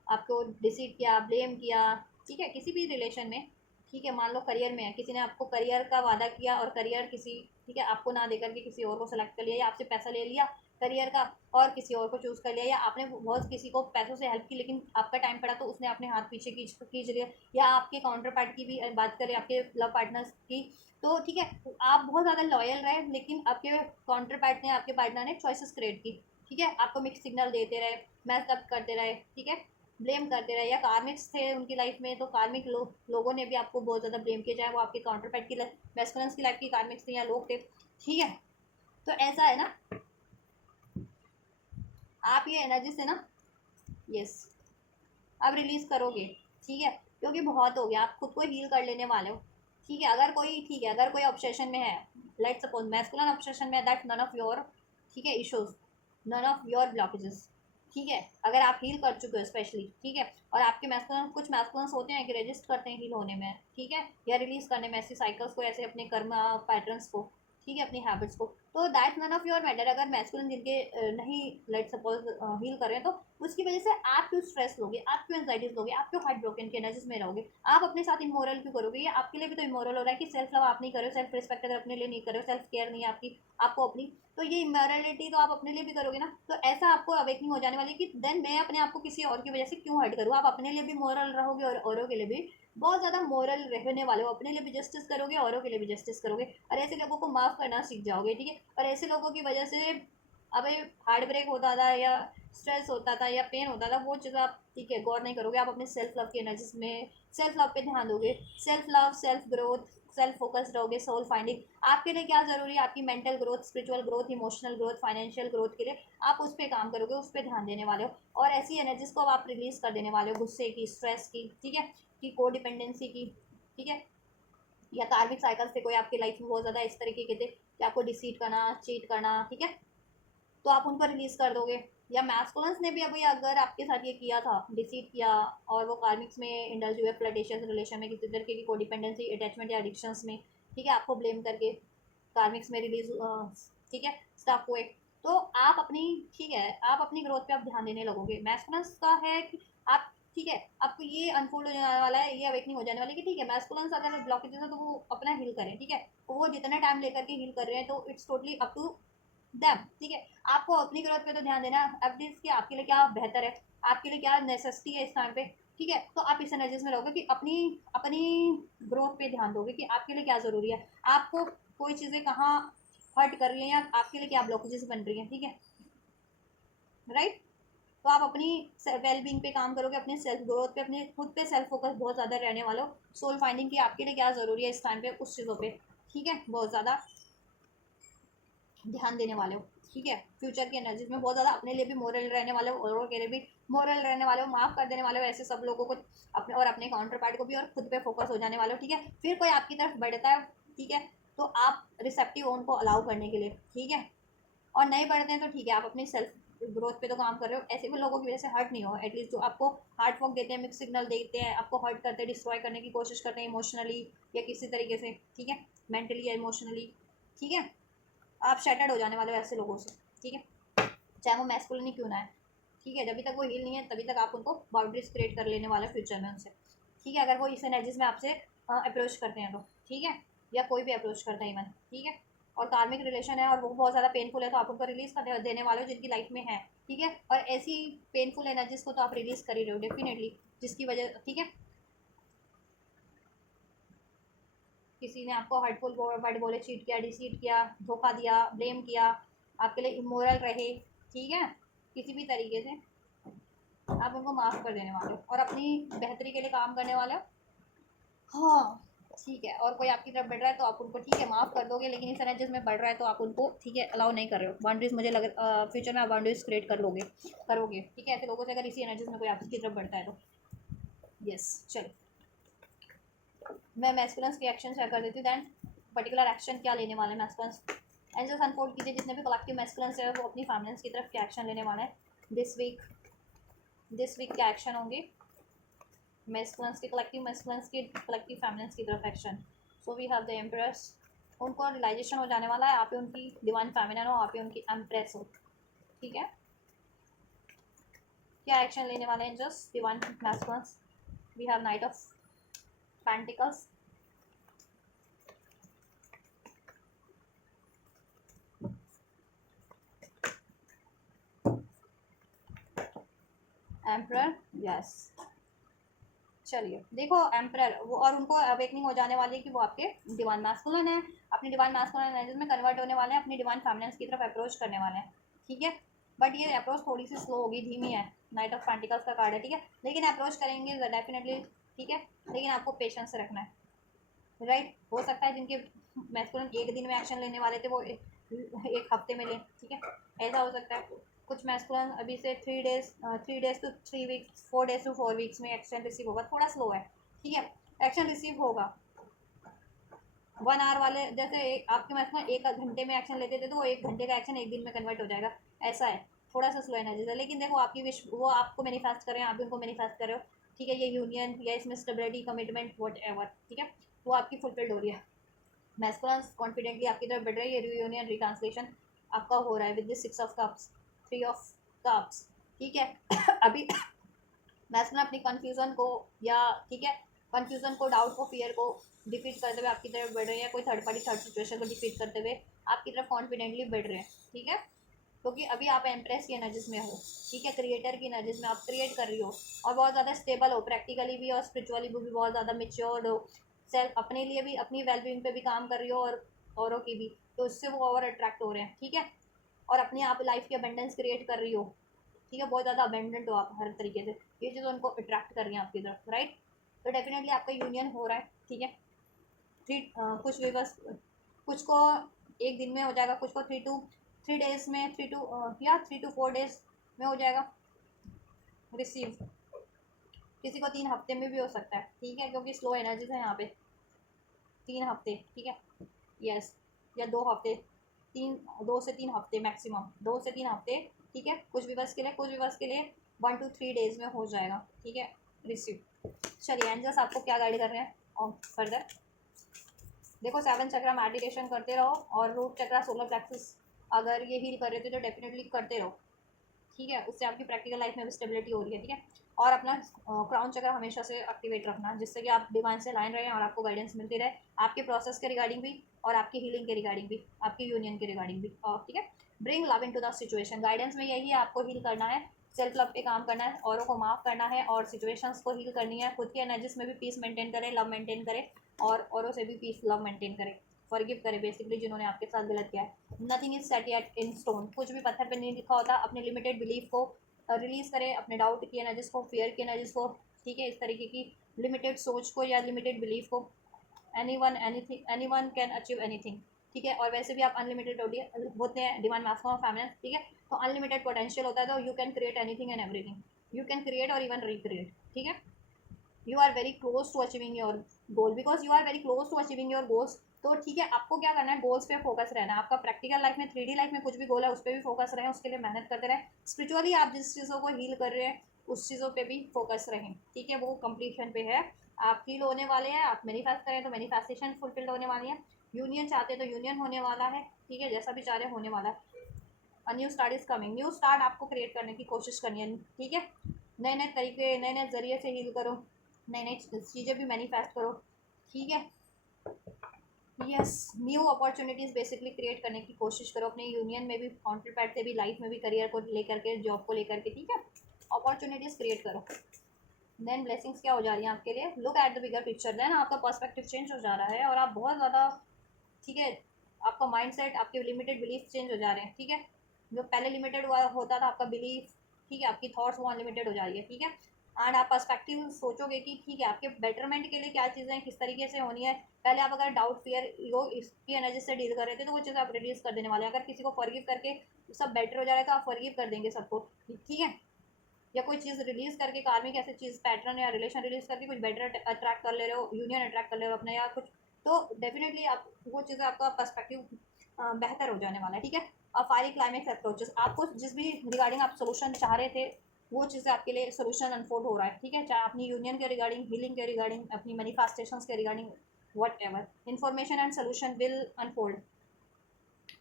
आपको डिसीट किया, ब्लेम किया, ठीक है, किसी भी रिलेशन में, ठीक है, मान लो करियर में है, किसी ने आपको करियर का वादा किया और करियर किसी, ठीक है, आपको ना देकर के किसी और को सेलेक्ट कर लिया, या आपसे पैसा ले लिया करियर का और किसी और को चूज़ कर लिया, या आपने बहुत किसी को पैसों से हेल्प की लेकिन आपका टाइम पड़ा तो उसने अपने हाथ पीछे खींच लिया, या आपके काउंटर पार्ट की भी बात करें, आपके लव पार्टनर्स की, तो ठीक है, आप बहुत ज़्यादा लॉयल रहे लेकिन आपके काउंटर पार्ट ने, आपके पार्टनर ने चॉइसेस क्रिएट की, ठीक है, आपको मिक्स सिग्नल देते रहे, मैच अप करते रहे, ठीक है, ब्लेम करते रहे, या कार्मिक्स थे उनकी लाइफ में तो कार्मिक लोगों ने भी आपको बहुत ज़्यादा ब्लेम किया, चाहे वो आपके काउंटर पार्ट की मैस्कुलिन्स की लाइफ की कार्मिक्स थे या लोग थे, ठीक है। तो ऐसा है ना, आप ये एनर्जी से ना, यस, अब रिलीज करोगे, ठीक है, क्योंकि बहुत हो गया, आप खुद को हील कर लेने वाले हो, ठीक है। अगर कोई, ठीक है, अगर कोई ऑब्सेशन में है, लेट्स सपोज मैस्कुलिन ऑब्सेशन में, दैट नन ऑफ योर, ठीक है, issues, none of your blockages, ठीक है, अगर आप हील कर चुके हो स्पेशली, ठीक है, और आपके मैस्कुलिन, कुछ मैस्कुलिन्स होते हैं कि रजिस्ट करते हैं हील होने में, ठीक है, या रिलीज करने में ऐसी साइकिल्स को, ऐसे अपने कर्म पैटर्न्स को, ठीक है, अपनी हैबिट्स को, तो that none of your matter. अगर मैस्कुलिन जिनके नहीं, लेट सपोज हील कर रहे हैं, तो उसकी वजह से आप क्यों स्ट्रेस लोगे, आप क्यों एंजाइटीज लोगे, आप क्यों हार्ट ब्रोकन के एनर्जीज में रहोगे, आप अपने साथ इमोरल क्यों करोगे, ये आपके लिए भी तो इमोरल हो रहा है कि सेल्फ लव आप नहीं करो, सेल्फ रिस्पेक्ट अगर अपने लिए नहीं करो, सेल्फ केयर नहीं है आपकी, आपको अपनी, तो ये इमोरलिटी तो आप अपने लिए भी करोगे ना, तो ऐसा आपको अवेकनिंग हो जाने वाली कि देन मैं अपने आप को किसी और की वजह से क्यों हर्ट करूँ, आप अपने लिए भी मोरल रहोगे और औरों के लिए भी बहुत ज़्यादा मोरल रहने वाले हो, अपने लिए भी जस्टिस करोगे, औरों के लिए भी जस्टिस करोगे, और ऐसे लोगों को माफ़ करना सीख जाओगे, ठीक है। और ऐसे लोगों की वजह से अबे हार्ट ब्रेक होता था या स्ट्रेस होता था या पेन होता था, वो चीज़ आप, ठीक है, गौर नहीं करोगे, आप अपने सेल्फ लव की एनर्जीज में सेल्फ लव पे ध्यान दोगे, self love, self growth, self focused रहोगे, सोल फाइंडिंग, आपके लिए क्या ज़रूरी है, आपकी mental growth, spiritual growth, emotional growth, financial growth के लिए आप उस पर काम करोगे, उस पर ध्यान देने वाले हो, और ऐसी एनर्जीज को आप रिलीज कर देने वाले हो, गुस्से की, स्ट्रेस की, ठीक है, की को डिपेंडेंसी की, ठीक है, या कार्मिक साइकिल्स थे कोई आपकी लाइफ में बहुत ज़्यादा इस तरीके के थे कि आपको डिसीट करना, चीट करना, ठीक है, तो आप उनको रिलीज कर दोगे। या मैस्कुलिन्स ने भी अभी अगर आपके साथ ये किया था, डिसीट किया, और वो कार्मिक्स में इंडल्ज हुए, फ्लर्टेशियस रिलेशन में, किसी तरीके की कोडिपेंडेंसी, अटैचमेंट या एडिक्शंस में, ठीक है, आपको ब्लेम करके कार्मिक्स में रिलीज, ठीक है, स्टफ हुए, तो आप अपनी, ठीक है, आप अपनी ग्रोथ पे आप ध्यान देने लगोगे। मैस्कुलिन्स का है कि आप, ठीक है, आपको ये अनफोल्ड हो जाने वाला है, ये अवेकनिंग हो जाने वाली है कि ठीक है, मैस्कुलिन्स अगर ब्लॉकेजेस है तो वो अपना हील करें, ठीक है, तो वो जितना टाइम लेकर के हील कर रहे हैं तो it's totally up to them, ठीक है, आपको अपनी ग्रोथ पे तो ध्यान देना है, एटलीस्ट कि आपके लिए क्या बेहतर है, आपके लिए क्या नेसेसिटी है इस टाइम पे, ठीक है, तो आप इस एनर्जीज में रहोगे कि अपनी अपनी ग्रोथ पे ध्यान दोगे कि आपके लिए क्या ज़रूरी है, आपको कोई चीज़ें कहाँ हर्ट कर रही हैं, या आपके लिए क्या ब्लॉकेजेस बन रही हैं, ठीक है, राइट। तो आप अपनी वेलबींग पे काम करोगे, अपने सेल्फ ग्रोथ पे, अपने खुद पे सेल्फ फोकस बहुत ज़्यादा रहने वाले हो, सोल फाइंडिंग की आपके लिए क्या ज़रूरी है इस टाइम पे, उस चीज़ों पे, ठीक है, बहुत ज़्यादा ध्यान देने वाले हो, ठीक है, फ्यूचर की एनर्जीज में बहुत ज़्यादा अपने लिए भी मोरल रहने वाले हो, औरों के लिए भी मोरल रहने वाले हो, माफ़ कर देने वाले हो ऐसे सब लोगों को, अपने और अपने काउंटर पार्ट को भी, और खुद पे फोकस हो जाने वाले हो, ठीक है। फिर कोई आपकी तरफ बढ़ता है, ठीक है, तो आप रिसेप्टिव हो उनको अलाउ करने के लिए, ठीक है, और नहीं बढ़ते हैं तो ठीक है, आप अपनी सेल्फ ग्रोथ पे तो काम कर रहे हो, ऐसे भी लोगों की वजह से हर्ट नहीं हो, एटलीस्ट जो आपको हार्ट फॉक देते हैं, मिक्स सिग्नल देते हैं, आपको हर्ट करते हैं, डिस्ट्रॉय करने की कोशिश करते हैं इमोशनली या किसी तरीके से, ठीक है, मेंटली या इमोशनली, ठीक है, आप शैटर्ड हो जाने वाले हो ऐसे लोगों से, ठीक है, चाहे वो मैस्कुलिन ही क्यों ना है, ठीक है, जब तक वो हील नहीं है तभी तक आप उनको बाउंड्रीज क्रिएट कर लेने वाले फ्यूचर में उनसे, ठीक है, अगर वो इस एनर्जीज में आपसे अप्रोच करते हैं तो, ठीक है, या कोई भी अप्रोच करता है इवन, ठीक है, और कार्मिक रिलेशन है और वो बहुत ज़्यादा पेनफुल है तो आप उनको रिलीज कर देने वाले हो जिनकी लाइफ में है, ठीक है, और ऐसी पेनफुल एनर्जीज को तो आप रिलीज कर ही रहे हो डेफिनेटली, जिसकी वजह, ठीक है, किसी ने आपको हर्टफुल वर्ड बोले, चीट किया, डिसीट किया, धोखा दिया, ब्लेम किया, आपके लिए इमोरल रहे, ठीक है, किसी भी तरीके से आप उनको माफ़ कर देने वाले हो और अपनी बेहतरी के लिए काम करने वाले हो, हाँ, ठीक है, और कोई आपकी तरफ बढ़ रहा है तो आप उनको, ठीक है, माफ़ कर दोगे, लेकिन इस एनर्जीज में बढ़ रहा है तो आप उनको, ठीक है, अलाउ नहीं कर रहे हो, बाउंड्रीज, मुझे लग फ्यूचर में आप बाउंड्रीज क्रिएट कर लोगे, करोगे, ठीक है, ऐसे लोगों से अगर इसी एनर्जीज में कोई आपकी तरफ बढ़ता है तो, यस, चलो, मैं मैस्कुलिन्स के एक्शन शेयर कर देती हूँ, दैन पर्टिकुलर एक्शन क्या लेने वाले हैं मैस्कुलिन्स, एंजल्स अनफोल्ड कीजिए, जितने भी कलेक्टिव मैस्कुलिन्स है वो अपनी फैमिलीज की तरफ क्या एक्शन लेने वाले हैं दिस वीक क्या एक्शन होंगे मैस्कुलिन्स के, कलेक्टिव मैस्कुलिन्स के, कलेक्टिव फैमिलीज की तरफ action. So we have the empress, उनको रियलाइजेशन हो जाने वाला है, आप ही उनकी डिवाइन फेमिनिन हो, आप ही उनकी एम्प्रेस हो, ठीक है, क्या एक्शन लेने वाले हैं just divine masculines. We have knight of pentacles, emperor, yes. चलिए देखो एम्परर वो, और उनको अवेकनिंग हो जाने वाली है कि वो आपके डिवाइन मैस्कुलिन है, अपनी डिवाइन मैस्कुलिन एनर्जी में कन्वर्ट होने वाले हैं, अपनी डिवाइन फेमिनिन्स की तरफ अप्रोच करने वाले हैं, ठीक है। बट ये अप्रोच थोड़ी सी स्लो होगी, धीमी है, नाइट ऑफ पेंटिकल्स का कार्ड है, ठीक है, लेकिन अप्रोच करेंगे डेफिनेटली, ठीक है, लेकिन आपको पेशेंस से रखना है, राइट। हो सकता है जिनके मैस्कुलिन एक दिन में एक्शन लेने वाले थे वो एक हफ्ते में लें, ठीक है, ऐसा हो सकता है। कुछ मैस्कुलिन अभी से 3 days to 3 weeks, 4 days to 4 weeks में एक्शन रिसीव होगा, थोड़ा स्लो है, ठीक है, एक्शन रिसीव होगा। 1 आवर वाले जैसे आपके मैस्कुलिन 1 घंटे में एक्शन लेते थे, तो वो 1 घंटे का एक्शन 1 दिन में कन्वर्ट हो जाएगा, ऐसा है, थोड़ा सा स्लो एनर्जी है। लेकिन देखो आपकी विश, वो आपको मैनिफेस्ट कर रहे हैं, आप भी उनको मैनिफेस्ट कर रहे हो, ठीक है, ये यूनियन या इसमें स्टेबिलिटी, कमिटमेंट, वट एवर, ठीक है, वो आपकी फुलफिल्ड हो रही है। मैस्कुलिन कॉन्फिडेंटली आपकी तरफ बढ़ रही है, रियूनियन रिट्रांसलेशन आपका हो रहा है with this 6 of cups, 3 of cups, ठीक है। अभी मैस्कुलिन अपनी कन्फ्यूजन को, या ठीक है, कन्फ्यूजन को, डाउट को, फियर को डिफीट करते हुए आपकी तरफ बढ़ रहे हैं, कोई थर्ड पार्टी थर्ड सिचुएशन को डिफीट करते हुए आपकी तरफ कॉन्फिडेंटली बढ़ रहे हैं, ठीक है, क्योंकि अभी आप एम्प्रेस की एनर्जीज में हो, ठीक है, क्रिएटर की एनर्जीज में आप क्रिएट कर रही हो, और बहुत ज़्यादा स्टेबल हो, प्रैक्टिकली भी और स्पिरिचुअली भी बहुत ज़्यादा मेच्योर्ड हो, सेल्फ अपने लिए भी, अपनी वेलबींग पे भी काम कर रही हो, और औरों की भी, तो उससे वो और अट्रैक्ट हो रहे हैं, ठीक है, और अपने आप लाइफ की अबेंडेंस क्रिएट कर रही हो, ठीक है, बहुत ज़्यादा अबेंडेंट हो आप हर तरीके से, ये चीज़ उनको अट्रैक्ट कर रही है आपकी तरफ, राइट। तो डेफिनेटली आपका यूनियन हो रहा है, ठीक है। कुछ विवर्स, कुछ को 1 दिन में हो जाएगा, कुछ को 3 डेज में, 3 to 4 डेज में हो जाएगा रिसीव, किसी को 3 हफ्ते में भी हो सकता है, ठीक है, क्योंकि स्लो एनर्जीज है यहाँ पे, 3 हफ्ते, ठीक है, यस, या 2 हफ्ते, 2 से 3 हफ्ते मैक्सिमम, 2 से 3 हफ्ते, ठीक है, कुछ विवर्स के लिए, कुछ विवर्स के लिए 1 to 3 डेज में हो जाएगा, ठीक है, रिसीव। चलिए एंजल्स आपको क्या गाइड कर रहे हैं और फर्दर देखो, 7 चक्रा मेडिटेशन करते रहो, और रूट चक्रा, सोलर प्लेक्सस अगर ये हील कर रहे थे तो डेफिनेटली करते रहो, ठीक है, उससे आपकी प्रैक्टिकल लाइफ में भी स्टेबिलिटी हो रही है, ठीक है। और अपना क्राउन चक्र हमेशा से एक्टिवेट रखना, जिससे कि आप डिवाइन से लाइन रहें और आपको गाइडेंस मिलती रहे, आपके प्रोसेस के रिगार्डिंग भी, और आपकी हीलिंग के रिगार्डिंग भी, आपकी यूनियन के रिगार्डिंग भी, और ठीक है, bring love into the situation, guidance में यही है, आपको हील करना है, सेल्फ लव पे काम करना है, औरों को माफ़ करना है, और सिचुएशंस को हील करनी है, खुद की एनर्जीज में भी पीस मेंटेन करें, लव मेंटेन करें, और औरों से भी पीस लव मेंटेन करें, फॉरगिव करें बेसिकली जिन्होंने आपके साथ गलत किया है। Nothing is set yet in stone, कुछ भी पत्थर पे नहीं लिखा होता, अपने लिमिटेड बिलीफ को रिलीज करें, अपने डाउट की एनर्जीज को, फियर की एनर्जीज को, ठीक है, इस तरीके की लिमिटेड सोच को या लिमिटेड बिलीफ को, any one can achieve anything, ठीक है, और वैसे भी आप अनलिमिटेड होते हैं, डिवाइन मैस्कुलिन फेमिनिन, ठीक है, तो अनलिमिटेड पोटेंशियल होता है, तो you can create anything and everything, you can create और इवन रिक्रिएट, ठीक है, you are very close to achieving your goal, because you are very close to achieving your goals, तो ठीक है, आपको क्या करना है, गोल्स पे फोकस रहना है, आपका प्रैक्टिकल लाइफ में, 3D लाइफ में कुछ भी गोल है उस पर भी फोकस रहें, उसके लिए मेहनत करते रहें, स्पिरिचुअली आप जिस चीज़ों को हील कर रहे हैं उस चीज़ों पे भी फोकस रहें, ठीक है, वो कंप्लीशन पे है, आप हील होने वाले हैं, आप मैनिफेस्ट करें तो मैनिफेस्टेशन फुलफिल्ड होने वाली है, यूनियन चाहते हैं तो यूनियन होने वाला है, ठीक है, जैसा भी चाह रहे होने वाला है, new start is coming, new start आपको क्रिएट करने की कोशिश करनी है, ठीक है, नए नए तरीके, नए नए जरिए से हील करो, नई नई चीज़ें भी मैनिफेस्ट करो, ठीक है, yes, new opportunities basically create करने की कोशिश करो, अपने यूनियन में भी, काउंटरपैट से भी, लाइफ में भी, करियर को लेकर के, जॉब को लेकर के, ठीक है, अपॉर्चुनिटीज़ क्रिएट करो, देन ब्लेसिंग्स क्या हो जा रही है आपके लिए, look at the bigger picture, then आपका पर्सपेक्टिव चेंज हो जा रहा है, और आप बहुत ज़्यादा, ठीक है, आपका माइंडसेट, आपके लिमिटेड बिलीफ चेंज हो जा रहे हैं, ठीक है, जो पहले लिमिटेड हुआ होता था आपका बिलीफ, ठीक है, आपकी थॉट्स वो अनलिमिटेड हो जा रही है, ठीक है, एंड आप पर्सपेक्टिव सोचोगे कि ठीक है, आपके बेटरमेंट के लिए क्या चीज़ें किस तरीके से होनी है, पहले आप अगर डाउट, फियर, ईगो, इसकी एनर्जी से डील कर रहे थे, तो वो चीज़ आप रिड्यूस कर देने वाले हैं, अगर किसी को फॉरगिव करके सब बेटर हो जा रहा है तो आप फॉरगिव कर देंगे सबको, ठीक है, या कोई चीज़ रिलीज करके, कार्मिक ऐसी चीज़, पैटर्न या रिलेशन रिलीज करके कुछ बेटर अट्रैक्ट कर ले रहे हो, यूनियन अट्रैक्ट कर ले रहे हो अपने, या कुछ, तो डेफिनेटली आप वो चीज़ें, आपका पर्सपेक्टिव बेहतर हो जाने वाला है, ठीक है। और फायरी क्लाइमेक्स अप्रोचेस, आपको जिस भी रिगार्डिंग आप सोल्यूशन चाह रहे थे वो चीज़ें आपके लिए सोल्यूशन अनफोल्ड हो रहा है, ठीक है, चाहे अपनी यूनियन के रिगार्डिंग, हीलिंग के रिगार्डिंग, अपनी मैनिफेस्टेशंस के regarding, whatever, information and solution will unfold,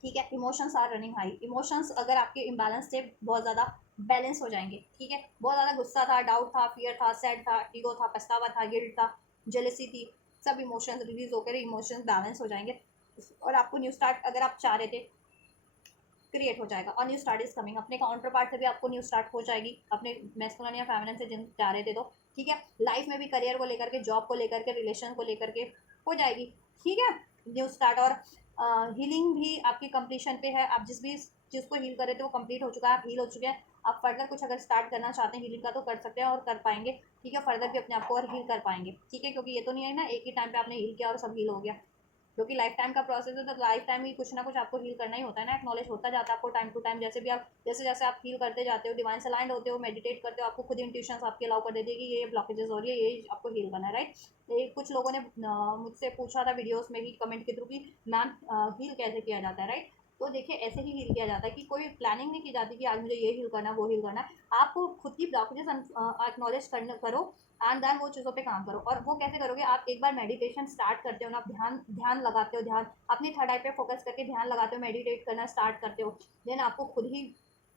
ठीक है। Emotions are running high, emotions अगर आपके इम्बैलेंस थे बहुत ज़्यादा बैलेंस हो जाएंगे, ठीक है, बहुत ज़्यादा गुस्सा था, डाउट था, फियर था, सैड था, ईगो था, पछतावा था, गिल्ट था, जेलसी थी, सब इमोशंस रिलीज होकर इमोशंस बैलेंस हो जाएंगे, और आपको न्यू स्टार्ट अगर आप चाह रहे थे क्रिएट हो जाएगा और न्यू स्टार्ट इज कमिंग। अपने काउंटर पार्ट से भी आपको न्यू स्टार्ट हो जाएगी, अपने मैस्कुलिन या फेमिनिन से जिन जा रहे थे तो ठीक है। लाइफ में भी करियर को लेकर के, जॉब को लेकर के, रिलेशन को लेकर के हो जाएगी, ठीक है, न्यू स्टार्ट। और हीलिंग भी आपकी कंप्लीशन पे है। आप जिस भी चीज़ को हील कर रहे थे वो कंप्लीट हो चुका है, आप हील हो चुके हैं। आप फर्दर कुछ अगर स्टार्ट करना चाहते हैं हीलिंग का तो कर सकते हैं और कर पाएंगे, ठीक है। फर्दर भी अपने आप को और हील कर पाएंगे, ठीक है, क्योंकि ये तो नहीं है ना एक ही टाइम पे आपने हील किया और सब हील हो गया, क्योंकि लाइफ टाइम का प्रोसेस है तो लाइफ टाइम ही कुछ ना कुछ आपको हील करना ही होता है ना। एक्नॉलेज होता जाता है आपको टाइम टू टाइम, जैसे भी आप जैसे जैसे आप हील करते जाते हो, डिवाइन से अलाइंड होते हो, मेडिटेट करते हो, आपको खुद इंट्यूशंस आपके अलाउ कर देती है कि ये ब्लॉकेजेस हो रही है, ये आपको हील करना है, राइट। कुछ लोगों ने मुझसे पूछा था वीडियोस में ही कमेंट के थ्रू कि मैम हील कैसे किया जाता है, राइट। तो देखिए ऐसे ही हील किया जाता है कि कोई प्लानिंग नहीं की जाती कि आज मुझे ये हील करना है वो हील करना है। आपको खुद की ब्लॉकेजेस एक्नॉलेज करना करो एंड देन वो चीज़ों पे काम करो। और वो कैसे करोगे, आप एक बार मेडिटेशन स्टार्ट करते हो ना, आप ध्यान ध्यान लगाते हो, ध्यान अपनी थर्ड आई पे फोकस करके ध्यान लगाते हो, मेडिटेट करना स्टार्ट करते हो, देन आपको खुद ही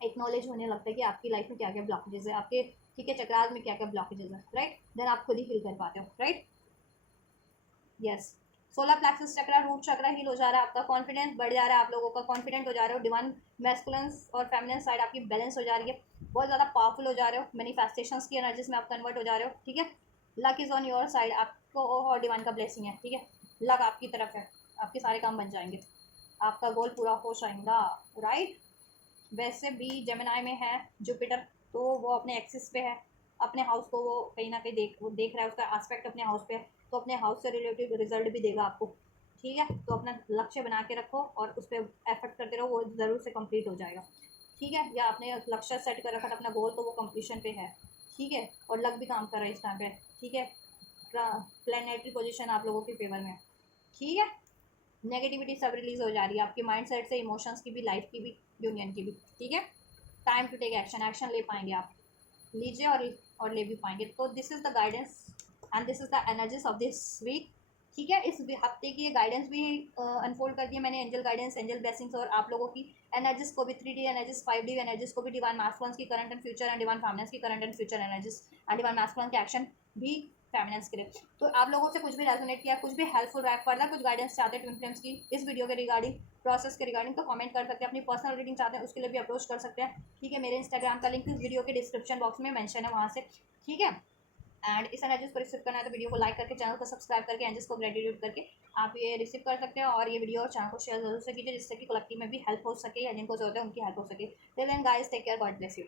एक्नॉलेज होने लगता है कि आपकी लाइफ में क्या क्या ब्लॉकेजेस है, आपके ठीक है चक्रास में क्या क्या ब्लॉकेजेस है, राइट। देन आप खुद ही हील कर पाते हो, राइट। यस, सोलर प्लेक्सस चक्रा, रूट चक्रा हील हो जा रहा है, आपका कॉन्फिडेंस बढ़ जा रहा है, आप लोगों का कॉन्फिडेंट हो जा रहे हो, डिवाइन मैस्कुलिन्स और फेमिनिन साइड आपकी बैलेंस हो जा रही है, बहुत ज़्यादा पावरफुल हो जा रहे हो, मैनिफेस्टेशंस की एनर्जीज में आप कन्वर्ट हो जा रहे हो, ठीक है। Luck is on your side, आपको और डिवाइन का ब्लेसिंग है, ठीक है। लक आपकी तरफ है, आपके सारे काम बन जाएंगे, आपका गोल पूरा हो जाएगा, राइट। वैसे भी जेमिनाई में है जुपिटर, तो वो अपने एक्सिस पे है, अपने हाउस को वो कहीं ना कहीं देख रहा है, उसका एस्पेक्ट अपने हाउस पे है, तो अपने हाउस से रिलेटेड रिजल्ट भी देगा आपको, ठीक है। तो अपना लक्ष्य बना के रखो और उस पर एफर्ट करते रहो, वो ज़रूर से कंप्लीट हो जाएगा, ठीक है। या आपने लक्ष्य सेट कर रखा था अपना गोल, तो वो कंप्लीशन पे है, ठीक है। और लक भी काम कर रहा है इस टाइम पे, ठीक है। प्लानिटरी पोजीशन आप लोगों के फेवर में है, ठीक है। नेगेटिविटी सब रिलीज हो जा रही है आपके माइंड सेट से, इमोशंस की भी, लाइफ की भी, यूनियन की भी, ठीक है। Time to take action, action ले पाएंगे आप, लीजिए और ले भी पाएंगे। तो this is the guidance and this is the energies of this week, ठीक है। इस हफ्ते की ये गाइडेंस भी अनफोल्ड कर दिया मैंने, एंजल गाइडेंस, एंजल ब्लेसिंग्स और आप लोगों की एनर्जीज को भी, 3D एनर्जीज, 5D एनर्जीज को भी, डिवाइन मास्कुलिन्स की current and future and divine feminines की current and future energies and divine masculine के एक्शन भी फेमिनिन्स के लिए। तो आप लोगों से कुछ भी रेजोनेट किया, कुछ भी हेल्पफुल रहा, फर्दर कुछ गाइडेंस चाहते हैं ट्विन फ्लेम्स की इस वीडियो के रिगार्डिंग, प्रोसेस के रिगार्डिंग, तो कमेंट कर सकते हैं। अपनी पर्सनल रीडिंग चाहते हैं उसके लिए भी अप्रोच कर सकते हैं, ठीक है। मेरे इंस्टाग्राम का लिंक इस वीडियो के डिस्क्रिप्शन बॉक्स में मेंशन है, वहाँ से, ठीक है। एंड इस एनर्जीज को रिसीव करना है तो वीडियो को लाइक करके, चैनल को सब्सक्राइब करके, एनर्जीज को ग्रेटिट्यूड करके आप ये रिसीव कर सकते हैं। और ये वीडियो और चैनल को शेयर जरूर से कीजिए, जिससे कि कलेक्टिव में भी हेल्प हो सके, या जिनको जरूरत है उनकी हेल्प हो सके। Till then guys, take care, God bless you.